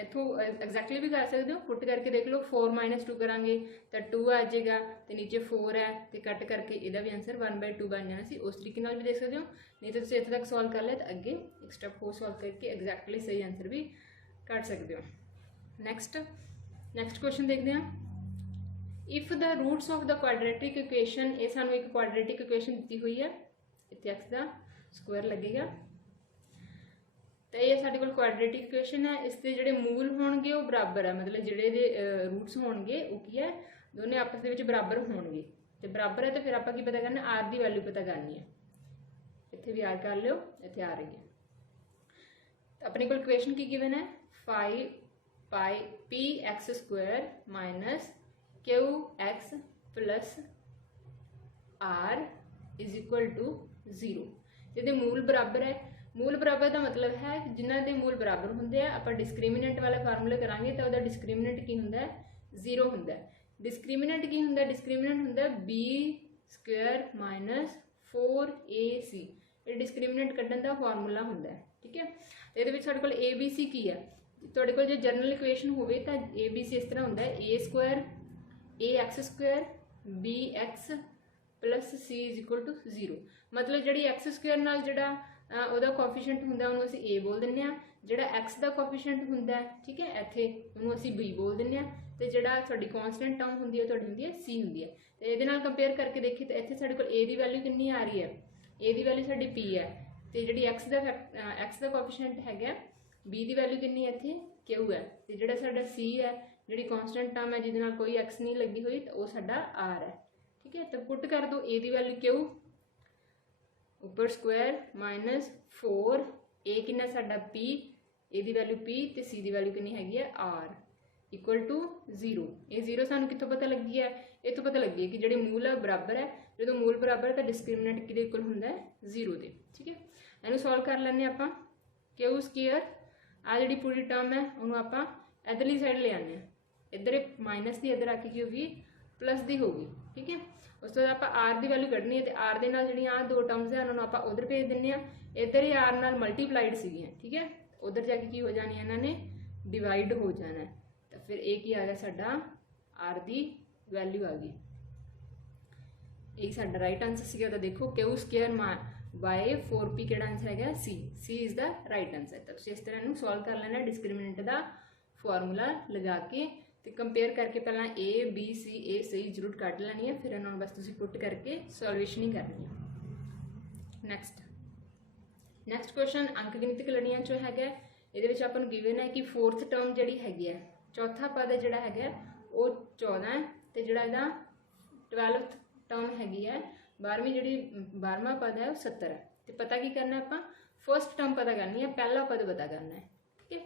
इथों एग्जैक्टली भी कर सकते हो, पुट करके देख लो 4 - 2 करांगे तो 2 आ जाएगा, तो नीचे 4 है तो कट करके इहदा भी आंसर 1/2 बन जाना सी। उस तरीके नाल भी देख सकते हो, नहीं तो तुसीं इत्थे तक सॉल्व कर लिया तो अगे एक स्टैप होर सॉल्व करके एग्जैक्टली सही आंसर भी कट सकते हो। नैक्सट क्वेश्चन देखते हैं। If the roots of the quadratic equation, ये सानू एक क्वाड्रेटिक इक्वेशन दी हुई है, इत्थे एक्स का स्क्वायर लगेगा, तो ये साडे कोल क्वाड्रेटिक इक्वेशन है। इसके जोड़े मूल होणगे वो बराबर है, मतलब जोड़े दे रूट्स होणगे वो की है, दोनों आपस दे विच बराबर होणगे, तो बराबर है तो फिर आपां की पता करना, आर की वैल्यू पता करनी है। इत्थे भी आर कर लियो, इत्थे आ रही है। तो अपने कोल इक्वेशन की गिवन है 5 pi P X square minus Q X plus R is equal to 0। जिहदे मूल बराबर है, मूल बराबर का मतलब है जिन्हों के मूल बराबर होंगे, आप डिस्क्रिमिनेंट वाला फार्मूला करांगे तो वह डिस्क्रिमिनेंट की होंगे 0 होंगे। डिस्क्रिमिनेंट की होंगे, डिस्क्रिमिनेंट होंगे बी स्क्वायर माइनस 4ac, ये डिस्क्रिमिनेंट कढ़न का फार्मूला होंगे। ठीक है, तो ये साडे कोल ABC की है, तुहाडे कोल जो जनरल इक्वेशन होवे तो ABC इस तरह होंगे a square ax square bx plus c is equal to 0। मतलब जी एक्स स्क्वायर नाल जिहड़ा ਉਹਦਾ ਕੋਐਫੀਸ਼ੀਐਂਟ ਹੁੰਦਾ ਉਹਨੂੰ ਅਸੀਂ a बोल ਦਿੰਦੇ ਆ, ਜਿਹੜਾ x ਦਾ ਕੋਐਫੀਸ਼ੀਐਂਟ ਹੁੰਦਾ ਠੀਕ ਹੈ ਇੱਥੇ ਉਹਨੂੰ ਅਸੀਂ b बोल ਦਿੰਦੇ ਆ, ਤੇ ਜਿਹੜਾ ਸਾਡੀ ਕਨਸਟੈਂਟ ਟਰਮ ਹੁੰਦੀ ਹੈ ਤੁਹਾਡੀ ਹੁੰਦੀ ਹੈ c ਹੁੰਦੀ ਹੈ। ਤੇ ਇਹਦੇ ਨਾਲ ਕੰਪੇਅਰ ਕਰਕੇ ਦੇਖੀ ਤਾਂ ਇੱਥੇ ਸਾਡੇ ਕੋਲ a ਦੀ ਵੈਲਿਊ ਕਿੰਨੀ ਆ ਰਹੀ ਹੈ, a ਦੀ ਵੈਲਿਊ ਸਾਡੀ p ਹੈ, ਤੇ ਜਿਹੜੀ x ਦਾ ਕੋਐਫੀਸ਼ੀਐਂਟ ਹੈਗਾ b ਦੀ ਵੈਲਿਊ ਕਿੰਨੀ ਹੈ ਇੱਥੇ q ਹੈ, ਤੇ ਜਿਹੜਾ ਸਾਡਾ c ਹੈ ਜਿਹੜੀ ਕਨਸਟੈਂਟ ਟਰਮ ਹੈ ਜਿਹਦੇ ਨਾਲ ਕੋਈ x ਨਹੀਂ ਲੱਗੀ ਹੋਈ ਤਾਂ ਉਹ ਸਾਡਾ r ਹੈ। ठीक है, तो पुट कर दो a की वैल्यू क्यू ऊपर स्क्वायर माइनस 4 a किन्ना साडा p, a की वैल्यू p तो c की वैल्यू कितनी हैगी है r इक्वल टू 0। ये 0 सानू कितों पता लगी है, ये तो पता लगी है कि जिहड़े मूल है बराबर है, जो मूल बराबर है तो डिस्क्रिमिनेंट किहदे इक्वल हुंदा है 0 दे। ठीक है, इहनूं सॉल्व कर लैंदे आपां, क्यू स्क्वायर आ जिहड़ी पूरी टर्म है उन्होंने आपां इधरली साइड ले आने, इधर माइनस की इधर आके की होगी प्लस की होगी। ठीक है, उस तो बाद आप आर की वैल्यू कढ़नी है, तो आर के नाल जिहड़ियां आ 2 टर्म्स है उन्होंने आप उधर भेज दिंदे आ, इधर ही आर नाल मल्टीप्लाइड सीगियां। ठीक है, उधर जाके की हो जानी है, इन्होंने डिवाइड हो जाना है, तो फिर ये की आ गया साडा आर की वैल्यू आ गई, यही साडा राइट आंसर सीगा। तो देखो क्यू स्क्वायर बाय 4p किहड़ा आंसर है C is the right answer. तो इस तरह इहनूं सॉल्व कर लेना डिस्क्रिमिनेंट का फार्मूला लगा के, तो कंपेयर करके पहला ए बी सी ए सही जरूर कट लैनी है, फिर इन्होंने बस तुसीं पुट करके सॉल्वेशन ही करनी है। नैक्सट क्वेश्चन अंकगणित लड़ियां चो है, ये अपन गिवन है कि 4th टर्म जी हैगी है, चौथा पद जोड़ा है वो 14 है, तो जोड़ा इहदा 12th टर्म हैगी है 12वीं जी 12वां पद है वो 70 है। तो पता की करना है, आप फर्स्ट टर्म पता करनी है, पहला पद पता करना है। ठीक है,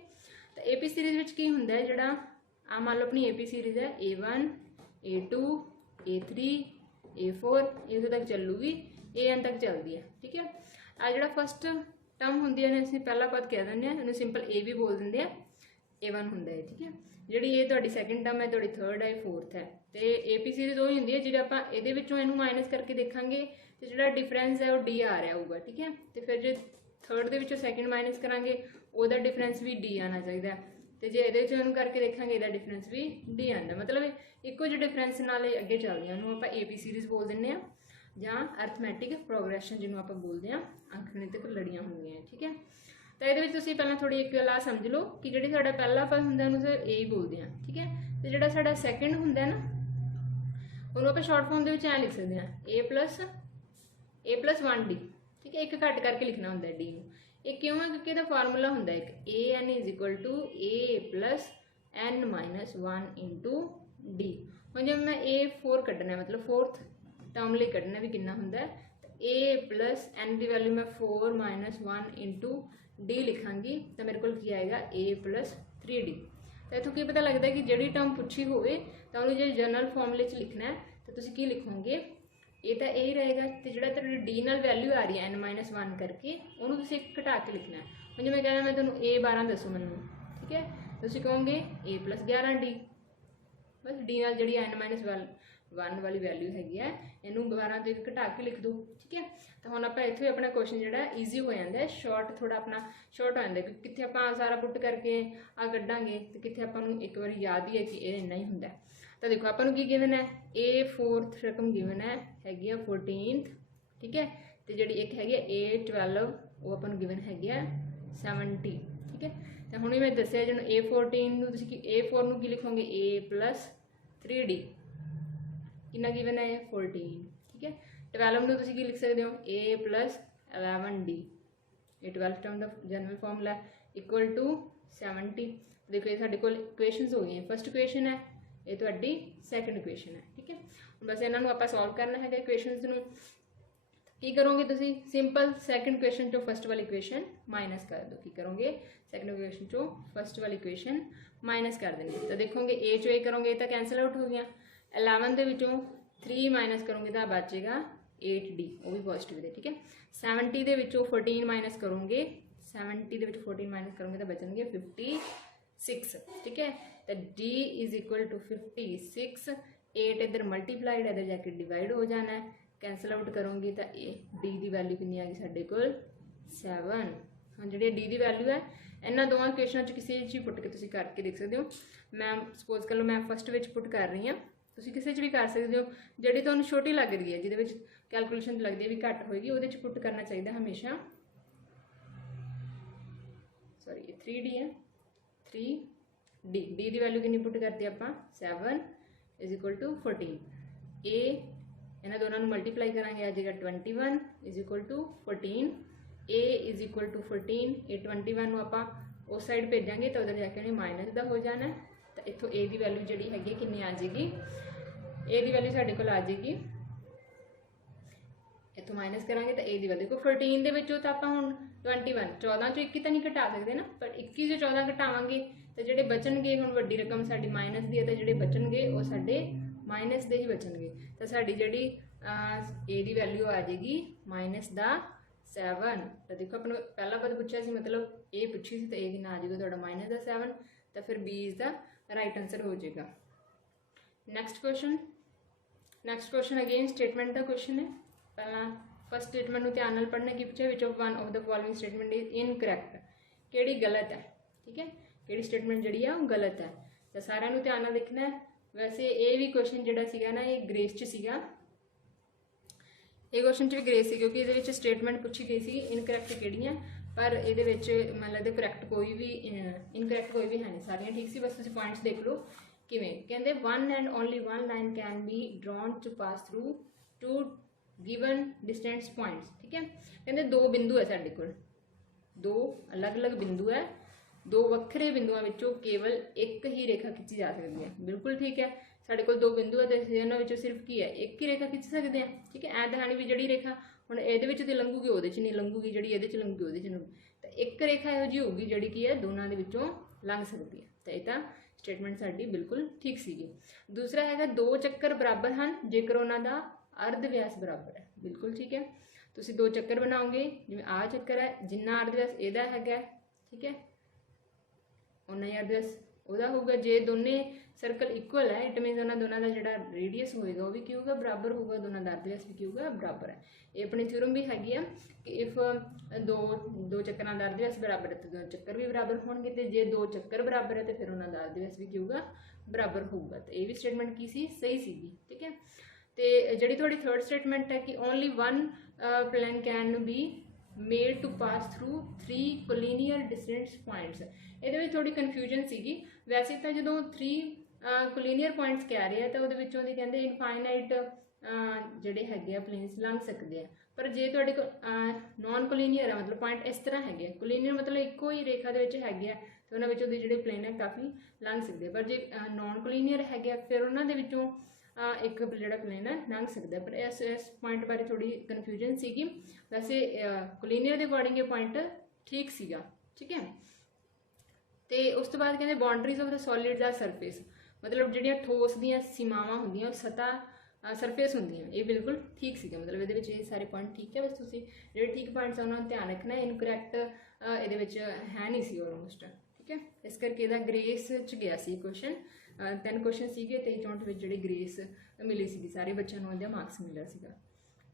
तो AP सीरीज़ में की होंदा है जोड़ा आ मान लो अपनी AP सीरीज़ है A1 A2 A3 A4 इतों तक चलूगी, AN तक चलती है। ठीक है, आ जो फस्ट टर्म होंगी है असं पहला पद कह दें, इन्हें सिंपल A भी बोल देंगे, A1 होंगे। ठीक है, जी ये तो सैकेंड टर्म है, थोड़ी थर्ड है, 4th है, तो AP सीरीज़ वही होंगी है जी आप ये माइनस करके देखा तो जो डिफरेंस है वो D आ रहा होगा। ठीक है, तो फिर जो थर्ड के सैकेंड माइनस करा वह डिफरेंस भी D आना चाहिए, तो जो ये करके देखा यदा डिफरेंस भी D आता, मतलब एको जो डिफरेंस नाल अगे चलते हैं आप AP सीरीज़ बोल दें जां अर्थमैटिक प्रोग्रेशन जिन्होंने आप बोलते हैं अंकगणितक लड़ियां होंगी। ठीक है, तो ये पहला थोड़ी एक गल समझ लो कि जी साडा पहला पद होंगे उन्होंने ए ही बोलते हैं। ठीक है, तो जो साडा सैकेंड होंगे ना उन्होंने आप शॉर्ट फॉर्म के ऐ लिख सकते हैं A प्लस 1D। ठीक है, एक घट करके लिखना होंगे D में, ये क्यों है क्योंकि फार्मूला होंगे एक AN is equal to A plus N minus 1 into D। हम जब मैं A4 कढ़ना है, मतलब 4th टर्म लिए कढ़ना भी कितना होंगे, A प्लस N की वैल्यू मैं 4 माइनस 1 इंटू D लिखांगी, तो मेरे को आएगा A प्लस 3D। तो इतों की पता लगता है कि जी टर्म पूछी होवे तो उन्होंने जो जनरल फॉर्मूले लिखना है तो तुसीं की लिखोगे, ये तो यही रहेगा, तो जो डी नाल वैल्यू आ रही है N-1 करके उन्होंने तुसीं घटा के लिखना है। हम जो मैं कहना मैं तुहानूं A12 दसो मैनूं, ठीक है, तुसीं कहोगे A प्लस 11D, बस D नाल जिहड़ी 1 वाली वैल्यू हैगी है, इनू 12 तो 1 घटा के लिख दो। ठीक है, तो हुण आपां इत्थे अपना क्वेश्चन जिहड़ा ईजी हो जाता है, शॉर्ट थोड़ा अपना शॉर्ट हो जाता है, क्योंकि कित्थे आपां सारा पुट करके आ कड्डांगे तो कित्थे आपां नूं एक बार याद ही है कि ये इन्ना ही हुंदा है। तो देखो आपां नूं की गिवन है, A4th रकम गिवन है हैगी है 14th। ठीक है, तो जिहड़ी एक हैगी A12 वो आपां नूं गिवन हैगी है 70। ठीक है, तो हुण मैं दस्सिया जिहनूं A14 नूं तुसीं A4 नूं की लिखोगे A+3D, कितना गिवन है 14। ठीक है, 12 नूं तुसीं की लिख सकते हो A+11D, ये 12th टर्म का जनरल फॉर्मूला इक्वल टू 70। देखो ये साडे कोल इक्वेशनस हो गई। फर्स्ट इक्वेशन है, ये तुहाडी सैकेंड इक्वेशन है। ठीक है, बस इन्हां नूं आपां सॉल्व करना है इक्वेशनस नूं। की करोगे तुसीं सिंपल सैकेंड इक्वेशन चो फर्स्ट वाली इक्वेशन माइनस कर दो। की करोगे सैकेंड इक्वेशन चो फर्स्ट वाली इक्वेशन माइनस कर देनी। तो देखोगे ए चो ए करोगे तो कैंसल आउट हो गया, 11 के विचों 3 माइनस करोगे तो बचेगा 8D, वो भी पॉजिटिव है। ठीक है, 70 के विचों 14 माइनस करोगे, 70 के विच 14 माइनस करोगे तो बचनगे 56। ठीक है, तो D इज इक्वल टू 56, 8 इधर मल्टीप्लाइड इधर जाके डिवाइड हो जाना है, कैंसल आउट करोगे तो D की वैल्यू कितनी आ गई साडे कोल 7। हाँ जी D की वैल्यू है, इन्होंने दोवां इक्वेशनों किसी चीज़ पुट के तुसीं करके देख सकते हो। मैं सपोज कर लो मैं फर्स्ट विच पुट कर रही हाँ, तुसीं किसी भी कर सकते हो, जिहड़ी तुहानूं छोटी लग रही है, जिहदे विच कैलकुलेशन लगती है भी घट होएगी, उहदे च पुट करना चाहिए हमेशा। सॉरी ये 3D है, 3D, D की वैल्यू कितनी पुट करती आपां 7 इज इक्वल टू 14। A इन्हां दोनों नूं मल्टीप्लाई करांगे आ जाएगा 21 is equal to 14। A is equal to 14, ये 21 नूं आपां उस साइड भेजांगे तो उधर जाके माइनस का हो जाना। तो इत्थों A की वैल्यू जिहड़ी हैगी कितनी आ जाएगी, A की वैल्यू साडे कोल आ जाएगी, इत्थों माइनस करांगे तो A की वैल्यू को 14 दे विचों तां आपां हुण 21 14 चों 21 तो नहीं घटा सकते ना, पर 21 चों 14 घटावांगे तो जिहड़े बचणगे हुण वड्डी रकम साडी माइनस दी है, तो जिहड़े बचणगे वो साडे माइनस दे ही बचणगे। तो साडी जिहड़ी A की वैल्यू आ जाएगी -7। तो देखो अपने पहला पद पूछा सी, मतलब A पूछी सी, तो A कितना आ जाएगा तुहाडा -7, तो फिर B is the right answer हो जाएगा। नैक्सट क्वेश्चन अगेन स्टेटमेंट का क्वेश्चन है। पहला फर्स्ट स्टेटमेंट को ध्यान नाल पढ़ना, कि पूछा which of one of the following statement is incorrect, केड़ी गलत है। ठीक है, केड़ी स्टेटमेंट जिहड़ी है वो गलत है, तो सारिਆਂ ਨੂੰ ध्यान नाल देखना है। वैसे ये भी क्वेश्चन जिहड़ा सीगा ना, ये ग्रेस च सीगा, ये क्वेश्चन भी ग्रेस सी, क्योंकि ये स्टेटमेंट पूछी गई सी इनकरैक्ट किहड़ियां, पर ये मतलब करैक्ट कोई भी इनकरैक्ट कोई भी है नहीं, सारियां ठीक सी। बस तुसीं पॉइंट्स देख लो किवें, कहंदे one and only one line can be drawn to pass through two given distance points. ठीक है, कहते दो बिंदु है साडे कोल, दो अलग अलग बिंदु है, दो वक्रे बिंदुओं विचों केवल एक ही रेखा खिंची जा सकती है। बिल्कुल ठीक है, साडे कोल दो बिंदु है तो इन्हां विचों सिर्फ की है एक ही रेखा खिंच सकते हैं। ठीक है, ऐ तो है भी जिहड़ी रेखा हुण इहदे विच ते लंघूगी उहदे च नहीं लंघूगी, जिहड़ी इहदे च लंघूगी उहदे च नहीं, तो एक रेखा इहो जी होगी जिहड़ी की है दोनों दे विचों लंघ सकती है। तो यह स्टेटमेंट साडी बिल्कुल ठीक सीगी। दूसरा है दो चक्कर बराबर हैं जेकर उन्हां दा अर्ध व्यास बराबर है। बिल्कुल ठीक है, तुसीं दो चक्कर बनाओगे, जिवें आ चक्कर है, जिन्ना अर्ध व्यास इहदा हैगा, ठीक है, उन्ना ही अर्ध व्यास उहदा होगा। जे दोने सर्कल इक्वल है, इट मीनस उन्होंने दोनों का जिहड़ा रेडियस होएगा वो भी की होगा बराबर होगा, दोनों का अर्ध व्यास भी की होगा बराबर है। ये अपनी थ्योरम भी हैगी है कि इफ दो चक्करां दा अर्ध व्यास बराबर है तो दो चक्कर भी बराबर होणगे, ते जे दो चक्कर बराबर है तो फिर उन्होंने अर्ध व्यास भी की होगा बराबर होगा। तो ये भी स्टेटमेंट की सी सही सीगी। ठीक है, तो जिहड़ी थोड़ी थर्ड स्टेटमेंट है कि only one plane can be made to pass through 3 collinear distance points, ये थोड़ी कन्फ्यूजन सीगी। वैसे तो जो 3 कोलिनियर पॉइंट्स कह रहे हैं तो वो कहते इनफाइनाइट जोड़े है प्लेन्स लंघ सकते हैं, पर जे तुहाडे कोल नॉन कोलिनियर है, मतलब पॉइंट इस तरह है, कोलिनियर मतलब एको ही रेखा है तो उन्होंने जोड़े प्लेन है काफ़ी लंघ सकते हैं, पर जे नॉन कोलिनियर है फिर उन्होंने एक जोड़ा प्लेन है लंघ सकता है। पर इस पॉइंट बारे थोड़ी कन्फ्यूजन सीगी। वैसे कोलिनियर के अकॉर्डिंग ये पॉइंट ठीक सीगा। ठीक है, तो उस तो बाद कहते boundaries of the solid the surface, मतलब जिहड़ियां ठोस दी सीमावां होंदियां और सतह सरफेस होंदियां, ये बिल्कुल ठीक सीगा। मतलब ये सारे पॉइंट ठीक है, बस तुसीं जिहड़े ठीक पॉइंट्स उन्होंने ध्यान रखना है। इनकरैक्ट ये है नहीं सी ऑलमोस्ट। ठीक है, इस करके ग्रेस च गया सी क्वेश्चन। 3 क्वेश्चन सीगे 23-64 ਵਿੱਚ ਜਿਹੜੇ ਗ੍ਰੇਸ ਮਿਲੀ ਸੀਗੀ ਸਾਰੇ ਬੱਚਿਆਂ ਨੂੰ ਉਹਦਾ ਮਾਰਕਸ ਮਿਲਿਆ ਸੀਗਾ।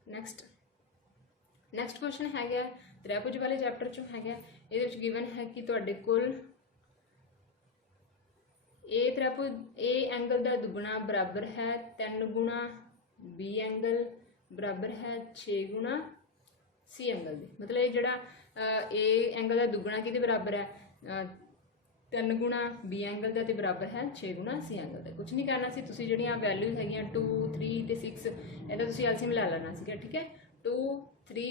ਨੈਕਸਟ ਕੁਐਸਚਨ ਹੈਗਾ ਤ੍ਰਿਭੁਜ ਵਾਲੇ ਚੈਪਟਰ ਚੋਂ ਹੈਗਾ। ਇਹਦੇ ਵਿੱਚ ਗਿਵਨ ਹੈ ਕਿ ਤੁਹਾਡੇ ਕੋਲ ए त्रिभुज ए एंगल का दुगुना बराबर है 3 गुणा बी एंगल बराबर है 6 गुणा सी एंगल दे। मतलब ये जड़ा ए एंगल का दुगुना कि बराबर है 3 गुणा बी एंगल का बराबर है 6 गुणा सी एंगल का। कुछ नहीं करना सी, तुसी जड़ियां वैल्यूज है 2 3 ते 6 ਇਹਦਾ ਤੁਸੀਂ एलसीएम ला लेना सीगा। ठीक है 2 3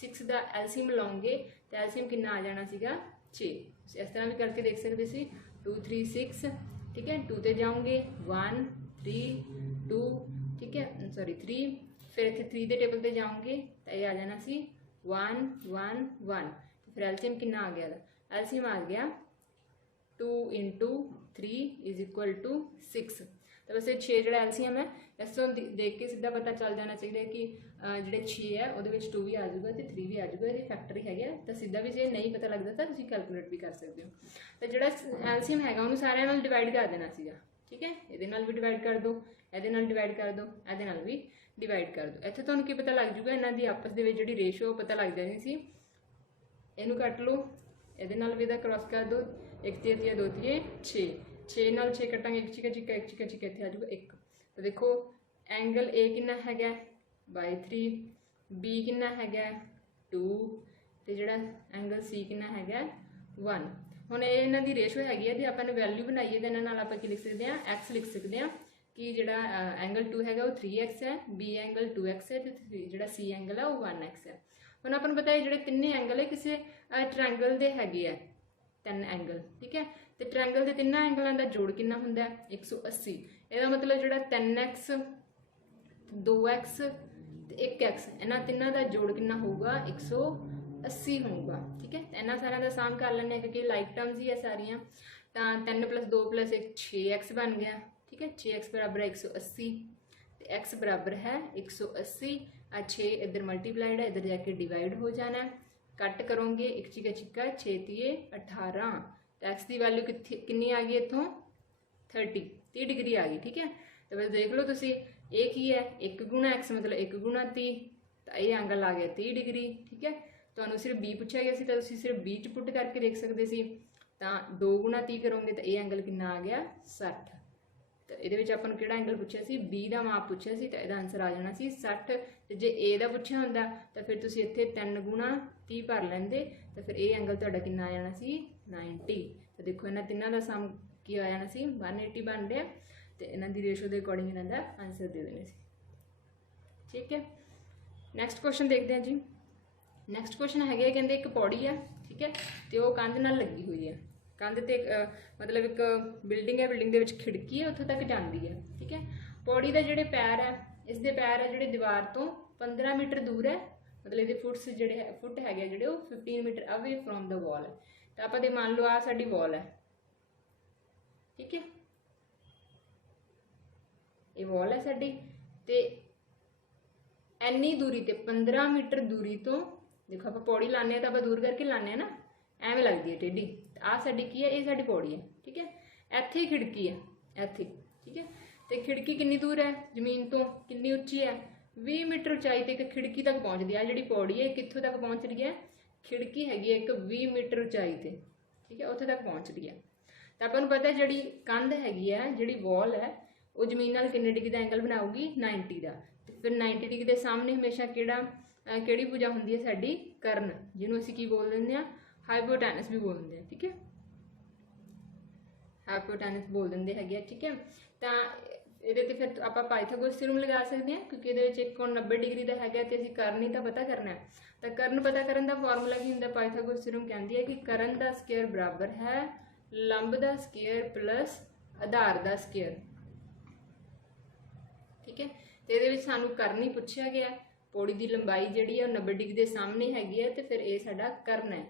6 का एलसीएम लाओगे तो एलसीएम कितना आ जाना सीगा 6। इस तरह भी करके देख सकते सी 2 3 6। ठीक है 2 ते जाओगे 1 3 2 ठीक है सॉरी 3 फिर इतने 3 के टेबल पर जाओगे तो यह आ जाना सी 1 1 1। तो फिर एलसीएम कितना आ गया एलसीएम आ गया 2 × 3 = 6। तो वैसे 6 जो एलसीएम है इस तो देख के सीधा पता चल जाना चाहिए कि जो 6 है वो 2 भी आ जाऊगा तो 3 भी आ जाऊगा, ये फैक्टर है। तो सीधा भी जो नहीं पता लगता तो तुम कैलकुलेट भी कर सकते हो। तो जो एलसीएम है उन्होंने सारे डिवाइड कर देना सीगा। ठीक है ये भी डिवाइड कर दो, ये डिवाइड कर दो, ये भी डिवाइड कर दो। इतने तुहानूं की पता लग जूगा इन्हों की आपस के जी रेशो पता लग जानी सी। इनू कट लो, ये भी क्रॉस कर दो, 1 3 2 3 6 6 नाल 6 कटांगे 1 चिका चिका 1 चिका चिका इतने आ जाऊगा 1। तो देखो एंगल ए कितना है /3, बी कितना है 2 तो जोड़ा एंगल सी कितना है 1। हुण इन्हां दी रेशो हैगी है, जो आपां वैल्यू बनाईए तो इन्हां नाल आपां की लिख सकते हैं एक्स लिख सकते हैं कि जोड़ा एंगल 2 है वो 3x है, बी एंगल 2x है, तो जोड़ा सी एंगल है वो 1x है। हुण आपां नूं पता है जोड़े तिन्ने एंगल है किसी ट्रायंगल के हैगे आ 3 एंगल। ठीक है तो ट्रायंगल के 3 एंगलों का जोड़ कितना होंदा 180। इसका मतलब जो 3x 2x 1x इन्होंने 3 का जोड़ कितना होगा 180 होगा। ठीक है इन्होंने सारे का साम कर लें क्योंकि लाइक टर्म्स ही है सारिया। तो 3 + 2 + 1 6x बन गया। ठीक है 6x बराबर है 180 तो x बराबर है 180। 6 इधर मल्टीप्लाइड है, इधर जाके डिवाइड हो जाना है। कट करोगे 1 चिका चिका 6 × 18 तो एक्स की वैल्यू कितनी आ गई इतों 30 डिग्री आ गई। ठीक है तो बस देख लो तुसी ये की है 1 गुणा एक्स मतलब 1 गुणा 30 तो ये एंगल आ गया 30 डिग्री। ठीक है तो सिर्फ बी पूछा गया तो तुसी सिर्फ बी च पुट करके देख सकते सी। तो 2 × 30 करोगे तो ये एंगल कितना आ गया 60। तो ये अपन किहड़ा एंगल पूछा सी बी का माप पूछा सी तो यदा आंसर आ जाना सी 60। तो जे ए का पूछा होंदा तो फिर तुसी इत्थे 3 × 30 भर लेंदे तो फिर ये एंगल तुहाडा कितना आ जाना सी 90। तो देखो इन्हां तिन्हां दा सम की आ जाना सी 180 बन रहा। तो इन्हां दी रेशो के अकॉर्डिंग इन्हां दा आंसर दे देने सी। ठीक है नैक्सट क्वेश्चन देखते हैं जी। नैक्सट क्वेश्चन है कहते एक पौड़ी है। ठीक है तो वह कंध नाल लगी हुई है, कंध ते मतलब एक बिल्डिंग है, बिल्डिंग के खिड़की है उत्थों तक जाती है। ठीक है पौड़ी का जोड़े पैर है इसके पैर है जोड़े दीवार तो 15 मीटर दूर है, मतलब ये फुट्स जोड़े फुट है जो 15 metre away from the wall है। तो आप मान लो आ साडी वॉल है। ठीक है ये वॉल है साडी ते इन्नी दूरी ते 15 मीटर दूरी तो देखो आप पौड़ी लाने तो आप दूर करके लाने ना एवं लगती है टेढ़ी। आ साडी की है ये साडी पौड़ी है। ठीक है इत्थे खिड़की है इत्थे। ठीक है तो खिड़की कितनी दूर है जमीन तो कितनी उच्ची है 20 मीटर उचाई तक खिड़की तक पहुँचती है। जी पौड़ी है कितों तक पहुँच रही है खिड़की हैगी एक 20 मीटर उचाई से। ठीक है उत्थे तक पहुँच रही है। तो आपको पता है जी कंध हैगी है जी वॉल है वो जमीन नाल कितने डिग्री का एंगल बनाऊगी 90 का। तो फिर 90 डिग्री के सामने हमेशा किहड़ी भुजा होंदी है साडी कर्ण, जिन्होंने असीं की बोल देंगे हाइपोटेनस भी बोल देंगे। ठीक है हाइपोटेनस बोल देंगे है। ठीक है तो ये फिर आप पाइथागोरस थ्योरम लगा सकते हैं क्योंकि ये एक कोण 90 डिग्री का है तो असीं कर्ण ही तो पता करना है। तो कर्ण पता करने का फॉर्मूला की होंदा पाइथागोरस थ्योरम कहती है कि कर्ण का स्केयर बराबर है लंब का स्केयर प्लस आधार का स्केयर। ठीक है तो ये सानू कर्ण ही पूछा गया पौड़ी की लंबाई जी 90 डिग्री के सामने हैगी है तो फिर ये साडा कर्ण है।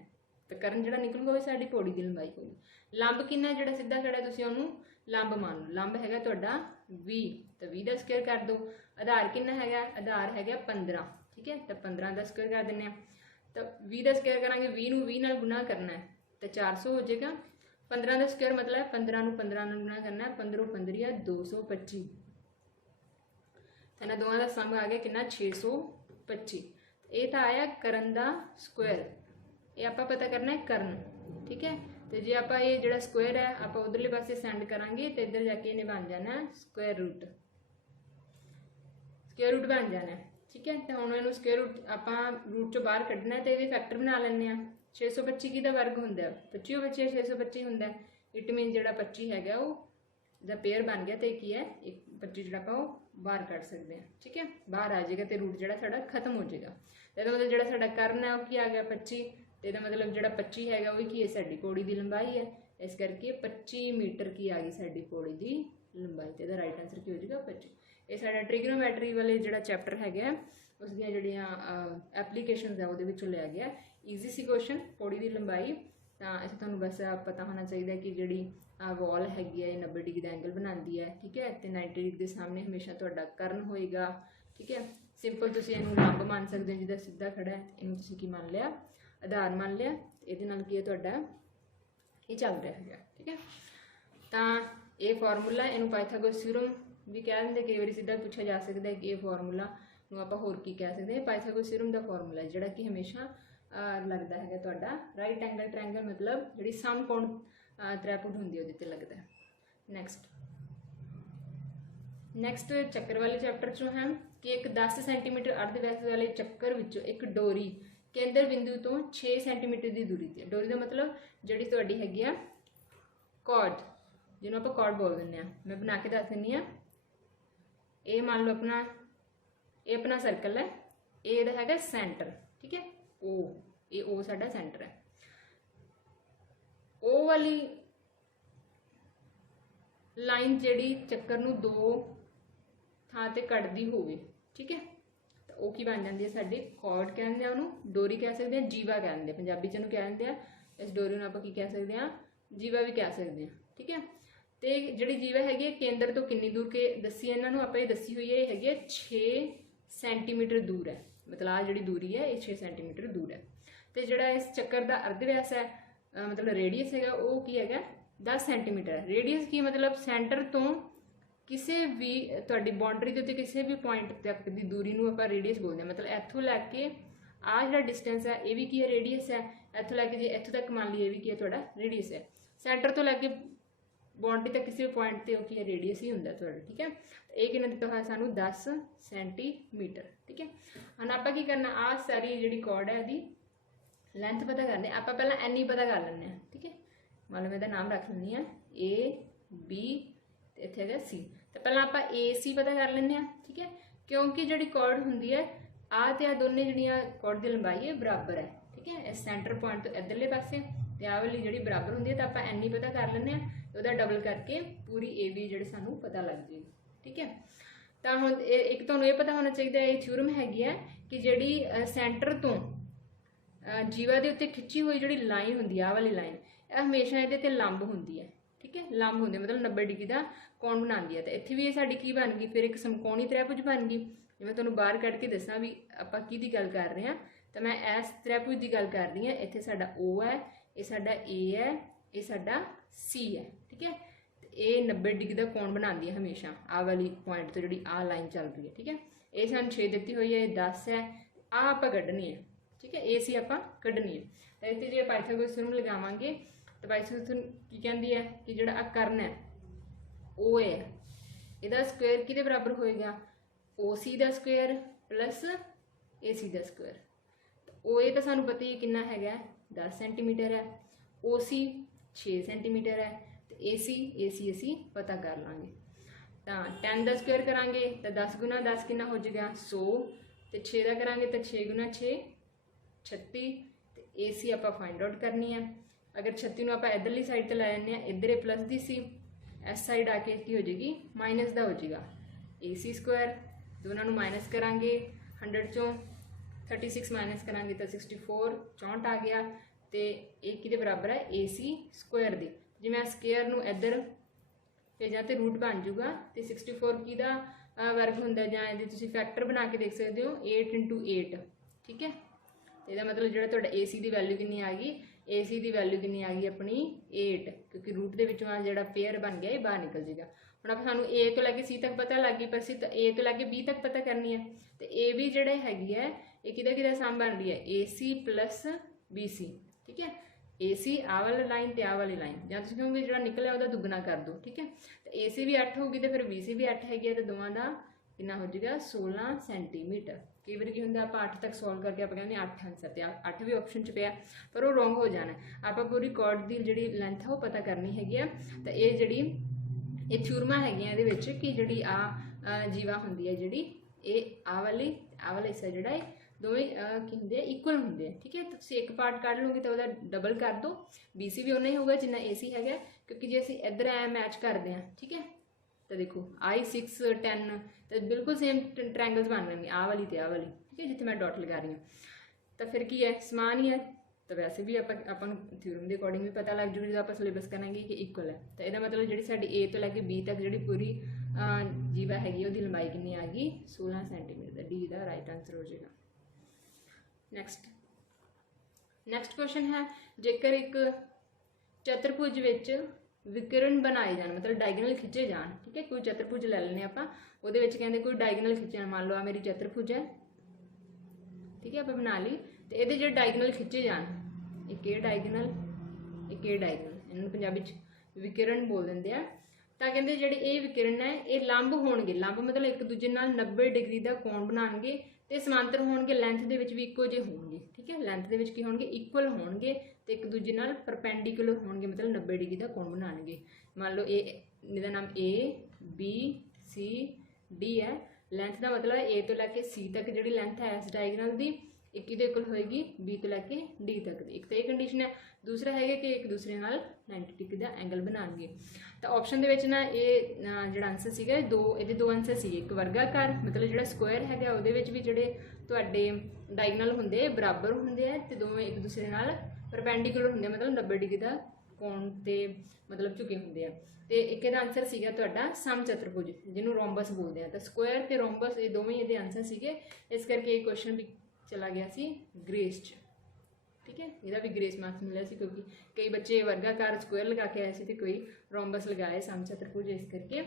तो कर्ण जो निकलूगा वो साडी पौड़ी की लंबाई होगी। लंब कितना जो सीधा खड़ा तुसीं उहनूं लंब मान लो, लंब है तुहाडा 20 तो 20 का स्केयर कर दो। आधार कितना है आधार है 15। ठीक है तो 15 का स्केयर कर दें। तो 20 का स्केयर करांगे 20 नूं 20 नाल गुणा करना है तो 400 हो जाएगा। 15 का स्क्वायर मतलब 15 ਨੂੰ 15 ਨਾਲ ਗੁਣਾ करना है, 15 15 या 225, ਇਹਨਾਂ ਦੋਵਾਂ ਦਾ ਸਮ आ गया कितना 625। ये तो आया ਕਰਨ ਦਾ स्क्वायर, ये आप पता करना है करण, ठीक है। तो जे आप ये जो स्क्वायर है आप उधरले पासे सेंड करांगे तो इधर जाके इन्हें बन जाना स्क्वायर रूट बन जाना है, ठीक है। तो हम इन्हू स्क्वायर रूट आप रूट चो बाहर कढ़ना है, तो ये फैक्टर बना लें। 625 किहदा वर्ग होंदा, 25 बच्चे 625 होंदा, इट मीन जो 25 है वो दा पेयर बन गया, तो की है एक 25 जो आप बाहर कढ़ सकते हैं, ठीक है। बाहर आ जाएगा तो रूट जो साडा खत्म हो जाएगा। तो मतलब जो साडा कर्ण है वो की आ गया 25, तो यदा मतलब जो 25 है वो की है साडी पौड़ी की लंबाई है, इस करके 25 मीटर की आ गई साडी पौड़ी की लंबाई। तो राइट आंसर की हो जाएगा 25। ये साडा ट्रिग्नोमैट्री वाले जो चैप्टर है उस दी जड़ियाँ एप्लीकेशनस है वो लिया गया। ईजी सी क्वेश्चन, पौड़ी की लंबाई। तो इस तुहानू बस पता होना चाहिए कि जी वॉल हैगी है 90 डिग्री का एंगल बनाती है, ठीक है। तो 90 डिग्री के सामने हमेशा तुहाडा कर्ण होएगा, ठीक है। सिंपल तुसीं इहनूं लंब मान सकते हो, जिद्दां सीधा खड़ा है इहनूं तुसीं की मान लिया आधार मान लिया, ये नाल की है तुहाडा ये चल रहा है, ठीक है। तो ये फॉर्मूला इनू पाइथागोरस थ्योरम भी कह देंगे, कई बार सीधा पूछा जा सकता है कि ये फॉर्मूला आप होर की कह सकते हैं। पाइथागोरस थ्योरम का फॉर्मूला है जोड़ा कि हमेशा लगता है तुहाडा राइट एंगल ट्रायंगल, मतलब जी समकोण त्रिभुज होंदी उहदे ते लगता है। नैक्सट चक्कर वाले चैप्टर चो है कि एक 10 सेंटीमीटर अर्धव्यास वाले चक्कर विचों एक डोरी केंद्र बिंदु तो 6 सेंटीमीटर की दूरी ते, डोरी का मतलब जी तुहाडी हैगी आ कॉर्ड, जिन्होंने आप कॉर्ड बोल दें, मैं बना के दस दिनी। ये मान लो अपना ये अपना सर्कल है, ये है सेंटर, ठीक है। ओ ये ओ साडा सेंटर है, ओ वाली लाइन जिहड़ी चक्कर नूं दो थां ते कटदी होवे, ठीक है। तो वो की बन जाती है साडी कॉर्ड कहते हैं, उन्होंने डोरी कह सकते हैं, जीवा कहते हैं पंजाबी च कह देंगे हैं। इस डोरी नूं आपां की कह सकते हैं, जीवा भी कह सकते हैं, ठीक है। तो जी जीवा हैगी केंद्र तो कितनी दूर के दसी इन्होंने आप दसी हुई है, हैगी 6 सेंटीमीटर दूर है, मतलब आ जी दूरी है ये 6 सेंटीमीटर दूर है। तो जोड़ा इस चक्कर का अर्धव्यास है मतलब रेडियस है वो की है 10 सेंटीमीटर है। रेडियस की मतलब सेंटर तो किसी भी तुहाडी बाउंड्री के उत्ते किसी भी पॉइंट तक की दूरी नूं आपां रेडियस बोलते हैं, मतलब इत्थों लैके आ जिहड़ा डिस्टेंस है ये भी की है रेडियस है, इत्थों लैके जे इत्थों तक मान लीए भी की है तुहाडा रेडियस है। सेंटर तो लैके बाउंड्री तक किसी भी पॉइंट पर की है रेडियस ही होंदा तुहाडा, ठीक है। तो ये कितना दिता है सानू 10 सेंटीमीटर, ठीक है। हम आप की करना आ सारी जी कॉर्ड है यदि लेंथ पता करनी, आप पहला एन ही पता कर लें, ठीक है। मान लो मैं नाम रख लैनी है ए बी इत्थे है सी, तो पहला आप ए सी पता कर लें, ठीक है। क्योंकि जी कॉर्ड होंगी है आ तो आ दोनों जड़ियाँ कॉर्ड की लंबाई है बराबर है, ठीक है। इस सेंटर पॉइंट तो इधरले पासे तो आ वाली जी बराबर होंगी है, तो आप एन ही पता कर लें, तो डबल करके पूरी ए बी जी सानू पता लग जाएगी, ठीक है। तो हम एक तो ये पता होना चाहिए ये थ्योरम हैगी है कि जी सेंटर तो जीवा के उत्ते खिंची हुई जी लाइन होंगी आ वाली लाइन हमेशा ये लंब होंगी है, ठीक है। लंब होंगे मतलब 90 डिग्री का कोण बनाती है। तो इत्थे भी ये साडी की बन गई फिर एक समकोणी त्रिभुज बन गई। जो मैं तुहानूं बाहर कढ़ के दसा भी आपां किहदी गल कर रहे हैं, तो मैं इस त्रिभुज की गल कर रही हाँ। इत्थे साडा ओ है, ये साडा ए है, ये साडा सी है, ठीक है। ये 90 डिग्री का कोण बनाती है हमेशा आ वाली पॉइंट तो जी आ लाइन चल रही है, ठीक है। ये सानूं 6 दी हुई है, 10 है, आ आपां कढ़नी है, ठीक है। ए सी आपां कढ़नी है। तो इत्थे जे पाइथागोरस थ्योरम लगावांगे तो पाइथागोरस थ्योरम की कहती है कि जो कर्ण है ओ है इसका स्क्वायर किहदे बराबर होएगा ओ सी का स्क्वायर प्लस ए सी का स्क्वायर। तो ओ ए तो सानूं पता ही कितना है 10 सेंटीमीटर है, ओ सी 6 सेंटीमीटर है, तो ए सी असी पता कर लाँगे। तो 10 का स्क्वायर करांगे तो 10 गुना 10 कितना हो जाएगा 100, तो 6 का करांगे तो 6 गुना 6 36, तो ए सी आप फाइंड आउट करनी है। अगर 36 नूं आपां इधरली साइड ते लै लैंदे आ, इधर ए प्लस दी सी, इस साइड आके की हो जाएगी माइनस का हो जाएगा ए सी स्क्वायर। दोनों नूं माइनस करांगे 100 चों 36 माइनस करांगे तो 64 64 आ गया। तो ये किहदे बराबर है ए सी स्क्वायर दे। जे मैं स्क्वायर नूं इधर भेजा तो रूट बन जूगा। तो 64 किहदा वर्ग हुंदा जां इहदी तुसीं फैक्टर बना के देख सकते हो 8 × 8, ठीक है। तो इसका मतलब जो ए सी की वैल्यू कितनी आ गई AC की वैल्यू कितनी आ गई अपनी 8, क्योंकि रूट के विचों आ जिहड़ा पेयर बन गया ये बाहर निकल जाएगा। हुण आप सानू A तो लैके C तक पता लग गई, पर असीं A तो लैके B तक पता करनी है। तो A भी जिहड़े हैगी है ये किहदा किहदा सम बन रही है AC प्लस BC, ठीक है। AC आ वाली लाइन ते आ वाली लाइन, जां तुसीं कहोगे जिहड़ा निकलिया उहदा दुगना कर दो, ठीक है। तो AC भी 8 होगी तो फिर BC भी 8 हैगी है, तो दोवां दा कितना हो जाएगा 16 सेंटीमीटर। कई बार की होंगे आप 8 तक सॉल्व करके आप कहते 8 आंसर, तो 8 भी ऑप्शन च पिया पर वो रोंग हो जाना। आप पूरी कॉर्ड की जी लेंथ है वो पता करनी हैगी है। तो ये जी ये थ्योरमां हैगियां इहदे विच कि जिहड़ी आ जीवा हुंदी है जिहड़ी ये आ वाला हिस्सा जिहड़ा है दोवें की होंगे इक्वल होंगे, ठीक है। तो तुसीं एक पार्ट कढ लोगे तो वह डबल कर दो, BC भी उन्ना ही होगा जिन्ना AC है, क्योंकि जे असीं इधर ऐ मैच करते हैं, ठीक है। तो देखो I6 10 तो बिल्कुल सेम ट्रायंगल्स बन रहे हैं, आ वाली तो आ वाली, ठीक है, जिथे मैं डॉट लगा रही हूँ। तो फिर की है समान ही है। तो वैसे भी अपन थ्योरम के अकॉर्डिंग भी पता लग जूगी जो आप सिलेबस करेंगे कि इक्वल है। तो यह मतलब जी साडी A तो लैके B तक जी पूरी जीवा हैगी उसकी लंबाई कितनी आ गई 16 सेंटीमीटर। D का राइट आंसर हो जाएगा। नैक्सट क्वेश्चन है, जेकर एक चतुर्भुज विच विकर्ण बनाए जान, मतलब डायगनल खिंचे जान, ठीक है। कोई चतुर्भुज ले लेने आप, वो कहते कोई डायगनल खिंचे, मान लो आ मेरी चतुर्भुज है, ठीक है, आप बना ली। तो ये जो डायगनल खिंचे जान, एक डायगनल एक डायगनल, इन्होंने पंजाबी विकर्ण बोल देंगे आ। तो कहते जिहड़े ये विकर्ण है ये लंब होणगे, लंब मतलब एक दूजे नाल 90 डिग्री का कोण बनाएंगे, तो समांतर होणगे, लेंथ दे विच भी इक्को जे होणगे, ठीक है। लेंथ दे विच की होणगे इक्वल होणगे, तो एक दूजे नाल परपेंडिकुलर होणगे, मतलब 90 डिग्री का कोण बनाएंगे। मान लो इहदा नाम A B C D है। लेंथ का मतलब A तो लैके C तक जी लेंथ है इस डायगनल की एक इहदे इक्वल होएगी B तो लैके D तक की। एक तो ये कंडीशन है, दूसरा है कि एक दूसरे नाल 90 डिग्री का एंगल बनाएंगे। तो ऑप्शन के ना ये जो आंसर सीगा दो आंसर सी, एक वर्गाकार मतलब जो स्क्वायर है वो भी जोड़े तुहाडे डायगनल होंगे बराबर होंगे, तो दोवें एक दूसरे नाल परपेंडिकुलर होंगे, मतलब 90 डिग्री का कोण ते मतलब झुके होंगे। तो एक आंसर सीगा तुहाडा सम चतुर्भुज जिन्होंने रोम्बस बोलते हैं। तो स्क्वायर ते रोम्बस ये दोवें ये आंसर सीगे, इस करके ये क्वेश्चन भी चला गया सी ग्रेस च, ठीक है। यदा भी ग्रेस मार्क्स मिले सी, क्योंकि कई बच्चे वर्गाकार स्क्वायर लगा के आए थे, तो कोई रोम्बस लगाए सम चतुर्भुज, इस करके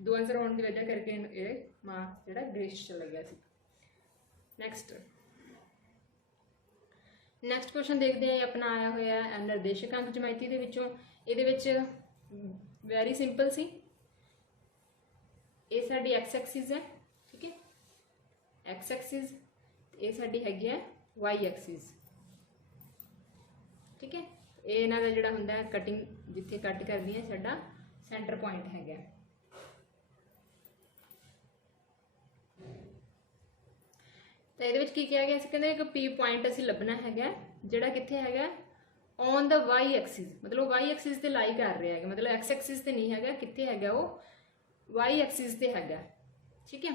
दो आंसर होने की वजह करके ये मार्क्स जो ग्रेस चला गया सी। नैक्सट क्वेश्चन देखते हैं, अपना आया हुआ निर्देशकांक जमायती के विचों, ये वैरी सिंपल सी, ये साडी एक्स एक्सिस है, ठीक है, एक्स एक्सिस, ये साडी हैगी है वाई एक्सिस, ठीक है। ये इन्हां दा जिहड़ा हुंदा है कटिंग जिथे कट करदी है साडा सेंटर पॉइंट हैगा। तो ये की कहा गया, कहते एक P पॉइंट असीं लभना है जिहड़ा कित्थे है ऑन द वाई एक्सिस, मतलब वाई एक्सिस ते लाई कर रहा है, मतलब एक्स एक्सिस ते नहीं है, कित्थे है वो वाई एक्सिस ते है, ठीक है।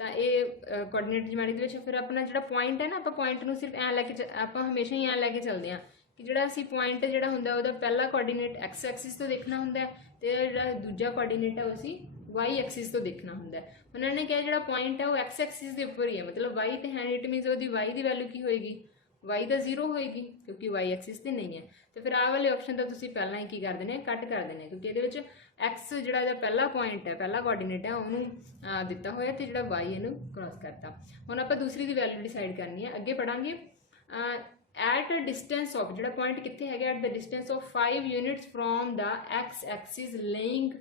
तो ये कोआर्डीनेट ज्योमेट्री फिर अपना जो पॉइंट है ना, आप पॉइंट में सिर्फ ऐ लैके आप हमेशा ही ऐ लैके चलते हैं कि जो असी पॉइंट जो होंगे पहला कोआर्डीनेट एक्स एक्सिस तो देखना होंगे, तो जो दूजा कोआर्डीनेट है उसी वाई एक्सिस तो देखना होंगे। उन्होंने कहा जो पॉइंट है वो एक्स एक्सिस के उपर ही है, मतलब वाई तो है, इट मीनस वो वाई की वैल्यू की होएगी, वाई तो 0 होएगी, क्योंकि वाई एक्सिस तो नहीं है। तो फिर आ वाले ऑप्शन तो तुसीं पहला ही की कर देने कट कर देने, क्योंकि ये एक्स जो पहला पॉइंट है पहला कोआर्डीनेट है उन्होंने दिता होया, तो जो वाई इनू क्रॉस करता। हुण आपां दूसरी की वैल्यू डिसाइड करनी है, अगे पढ़ांगे। एट डिस्टेंस ऑफ जो पॉइंट कितने है, at the distance of 5 units from the x axis laying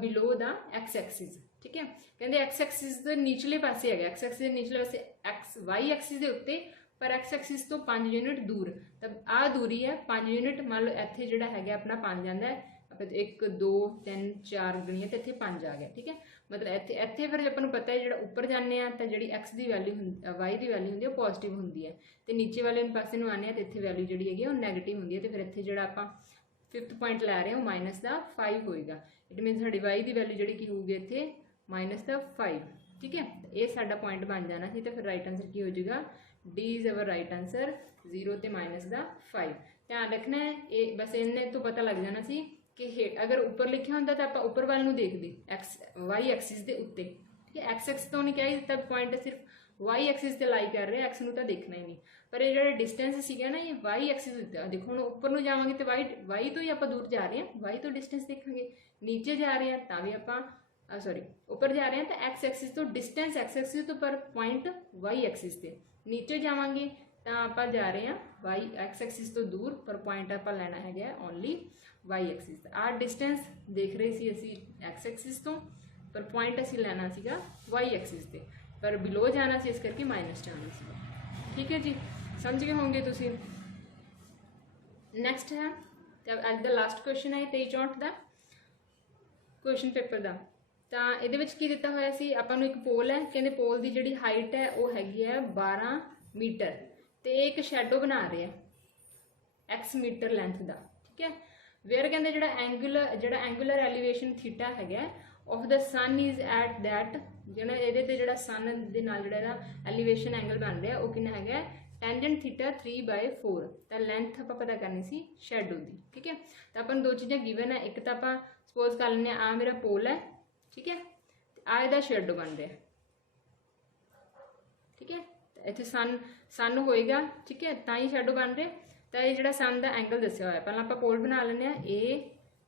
below the x axis, ठीक है। कहते एक्स एक्सिस के निचले पासे है, एक्स एक्सिस के निचले पासे एक्स वाई एक्सिस के उत्ते, पर एक्स एक्सिस तो 5 यूनिट दूर, तब आ दूरी है 5 यूनिट। मान लो इत्थे जिहड़ा है अपना 5 जाता है, 1 2 3 4 गणिया तो इत्थे 5 आ गया, ठीक है। मतलब इत्थे फिर अपन पता है जो ऊपर जाने तो जी एक्स की वैल्यू वाई की वैल्यू होंगी पॉजिटिव होंगी है, तो नीचे वाले पासे आने तो इत्थे वैल्यू जी है नैगेटिव होंगी है। तो फिर इत्थे जो आप 5th पॉइंट लै रहे हो माइनस का 5 होएगा, इट मीन साड़ी वाई की वैल्यू जी की होगी इत्थे माइनस का 5, ठीक है। ये साडा पॉइंट बन जाना सी, तो फिर राइट आंसर की हो जाएगा D is our right answer 0 ते माइनस का 5। ध्यान रखना है ये बस इन्ने तो पता लग जाना सी कि अगर ऊपर लिखा होंगे तो आप ऊपर वाल नूं देखदे एक्स वाई एक्सिस के उत्ते, ठीक है। एक्स एक्स तो नहीं कहा, तब पॉइंट सिर्फ वाई एक्सिस ते लाई कर रहे, एक्स नूं तो देखना ही नहीं। पर ये जो डिस्टेंस सीगा ना ये वाई एक्सिस दिता, देखो हम उपर नूं जावांगे तो वाई तो ही आप दूर जा रहे हैं, वाई तो डिस्टेंस देखांगे, नीचे जा रहे हैं तो भी आप सॉरी उपर जा रहे हैं तो एक्स एक्सिस तो डिस्टेंस एक्स एक्सिस तो पर पॉइंट वाई एक्सिस से, नीचे जावांगे तो आप जा रहे हैं वाई एक्स एक्सिस तो दूर पर पॉइंट आप लेना है ओनली वाई एक्सिस। आ डिस्टेंस देख रहे सी असी एक्स एक्सिस तो पर पॉइंट असी लेना सीगा वाई एक्सिस से, पर बिलो जाना सी इस करके माइनस जाना सीगा। ठीक है जी, समझ गए होंगे तुसी। नैक्सट है अज द लास्ट क्वेश्चन है 23/64 का क्वेश्चन पेपर का। तो ये की दिता होया सी आपां नूं एक पोल है, कहते पोल की जिहड़ी हाइट है वो हैगी है 12 मीटर, तो एक शैडो बना रहे हैं एक्स मीटर लेंथ का। ठीक है, वेयर कहते जिहड़ा एंगुलर एलिवेशन थीटा है of the sun is at that, जिहड़ा ये जिहड़ा सन दे नाल जिहड़ा एलिवेशन एंगल बन रहा वो कितना है टेंजेंट थीटा 3/4, तो लेंथ आप पता करनी सी शैडो की। ठीक है, तो अपन दो चीज़ें गिवन है, एक तो आप सपोज कर लें आ मेरा पोल है, ठीक है, आ इहदा शैडो बन रहा। ठीक है, इत्थे सन होएगा, ठीक है, तां ही शैडो बन रहे। तो ये जिहड़ा सन का एंगल दस्सिया होया, पहलां आपां पोल बना लैंदे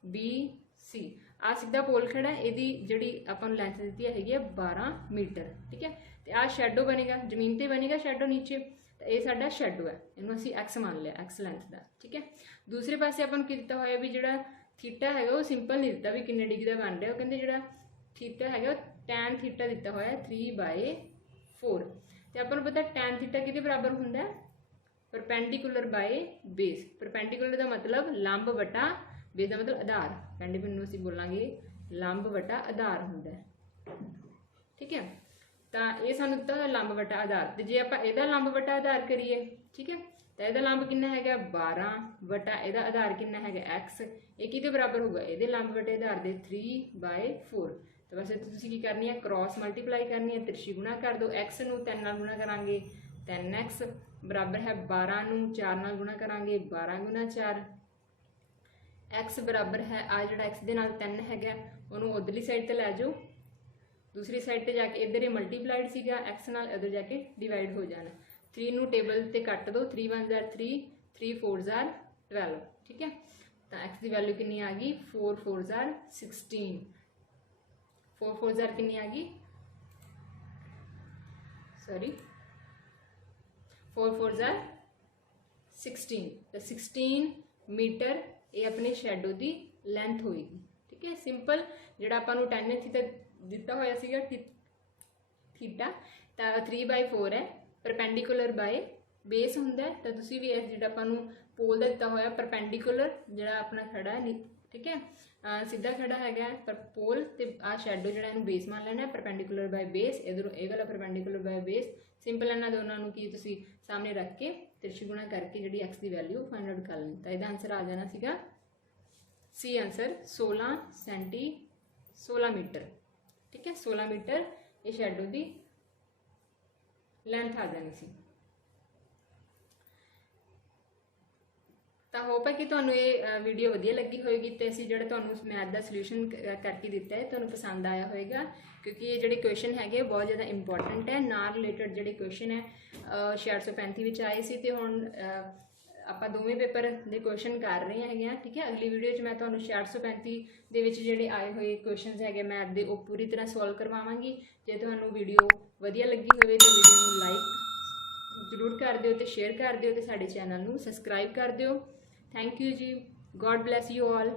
ABC, आ सीधा पोल खड़ा है, इहदी जिहड़ी आपां नूं लैंथ दित्ती हैगी 12 मीटर। ठीक है, तो आ शैडो बनेगा, जमीन ते बनेगा शैडो नीचे, तो ये साडा शैडो है, इहनूं असीं एक्स मान लिया, एक्स लेंथ का। ठीक है, दूसरे पासे आपां नूं की दित्ता होया भी जिहड़ा थीटा है वो सिंपल नहीं दिता भी किन्ने डिग्री का बन रहा, वो कहते जिहड़ा थीटा है टैन थीटा दिता होया 3/4, तो आपां नूं पता टैन थीटा किहदे बराबर हुंदा है परपेंडिकुलर बाय बेस। परपेंडिकुलर का मतलब लंब वटा बेस का मतलब आधार, परपेंडिकुलर असीं बोलांगे लंब वटा आधार हुंदा है। ठीक है, तो ये सानूं दिता होया लंब वटा आधार, तो जे आपां इहदा लंब वटा आधार करिए, ठीक है, तो इहदा लंब कितना है 12 वटा इहदा आधार कितना है एक्स, ये किहदे बराबर होगा इहदे लंब वटे आधार दे 3/4। तो बस तुसीं की करनी है क्रॉस मल्टीप्लाई करनी है, तिरछी गुणा कर दो, एक्स नूं 3 नाल गुणा करांगे 3x बराबर है 12 नूं 4 नाल गुणा करांगे 12 गुणा 4, एक्स बराबर है आ जिहड़ा एक्स दे नाल 3 है उहनूं उधरली साइड ते लै जाओ, दूसरी साइड ते जाके इधर मल्टीप्लाइड सीगा एक्स नाल, इधर जाके डिवाइड हो जाना। 3 नूं टेबल ते कट दो, 3 1 जार 3, 3 4 जार 12। ठीक है, तो एक्स की वैल्यू कितनी आ गई 4 4 जार 16, 4 4 जार कितनी आ गई सॉरी 4 4 जार 16, तो 16 मीटर ये अपने शैडो की लेंथ होएगी। ठीक है, सिंपल जिहड़ा आपां नूं tan थीटा दिता होया सीगा थीटा, तो 3/4 है, परपेंडिकुलर बाय बेस हुंदा है, तो तुसीं भी इस जिहड़ा आपां नूं पोल दा दिता होया परपेंडिकुलर जिहड़ा अपना खड़ा है, ठीक है, सीधा खड़ा है पर पोल ते आ शैडो जिहड़ा इहनूं बेस मान लेना, परपेंडिकुलर बाय बेस, इधरों ये वाला परपेंडिकुलर बाय बेस, सिंपल इन्हां दोनों नूं की तुसीं सामने रख के तिरछी गुणा करके जिहड़ी एक्स की वैल्यू फाइंड आउट कर लें, तो इहदा आंसर आ जाना सीगा सी आंसर 16 मीटर। ठीक है, 16 मीटर ये शैडो की लेंथ आ जानी सी। तो होप है कि तुहानू ये वीडियो वधिया लगी होएगी, तो असीं जिहड़ा तुहानू मैथ का सल्यूशन करके दिता है तुहानू पसंद आया होएगा, क्योंकि ये जिहड़े क्वेश्चन है बहुत ज़्यादा इंपॉर्टेंट है। नाल रिलेटेड जिहड़े क्वेश्चन है 635 आए सी, तो हुण आपां दोवें पेपर के क्वेश्चन कर रहे हैं। ठीक है, अगली वीडियो मैं तुहानू 635 दे विच जिहड़े आए हुए क्वेश्चन है मैथ के वो पूरी तरह सॉल्व करवावांगी। जे तुहानू वीडियो वधिया लगी होवे तो वीडियो नू लाइक जरूर कर दिओ, तो शेयर कर दिओ, तो साडे चैनल नू सबसक्राइब कर दिओ। थैंक यू जी, गॉड ब्लैस यू ऑल।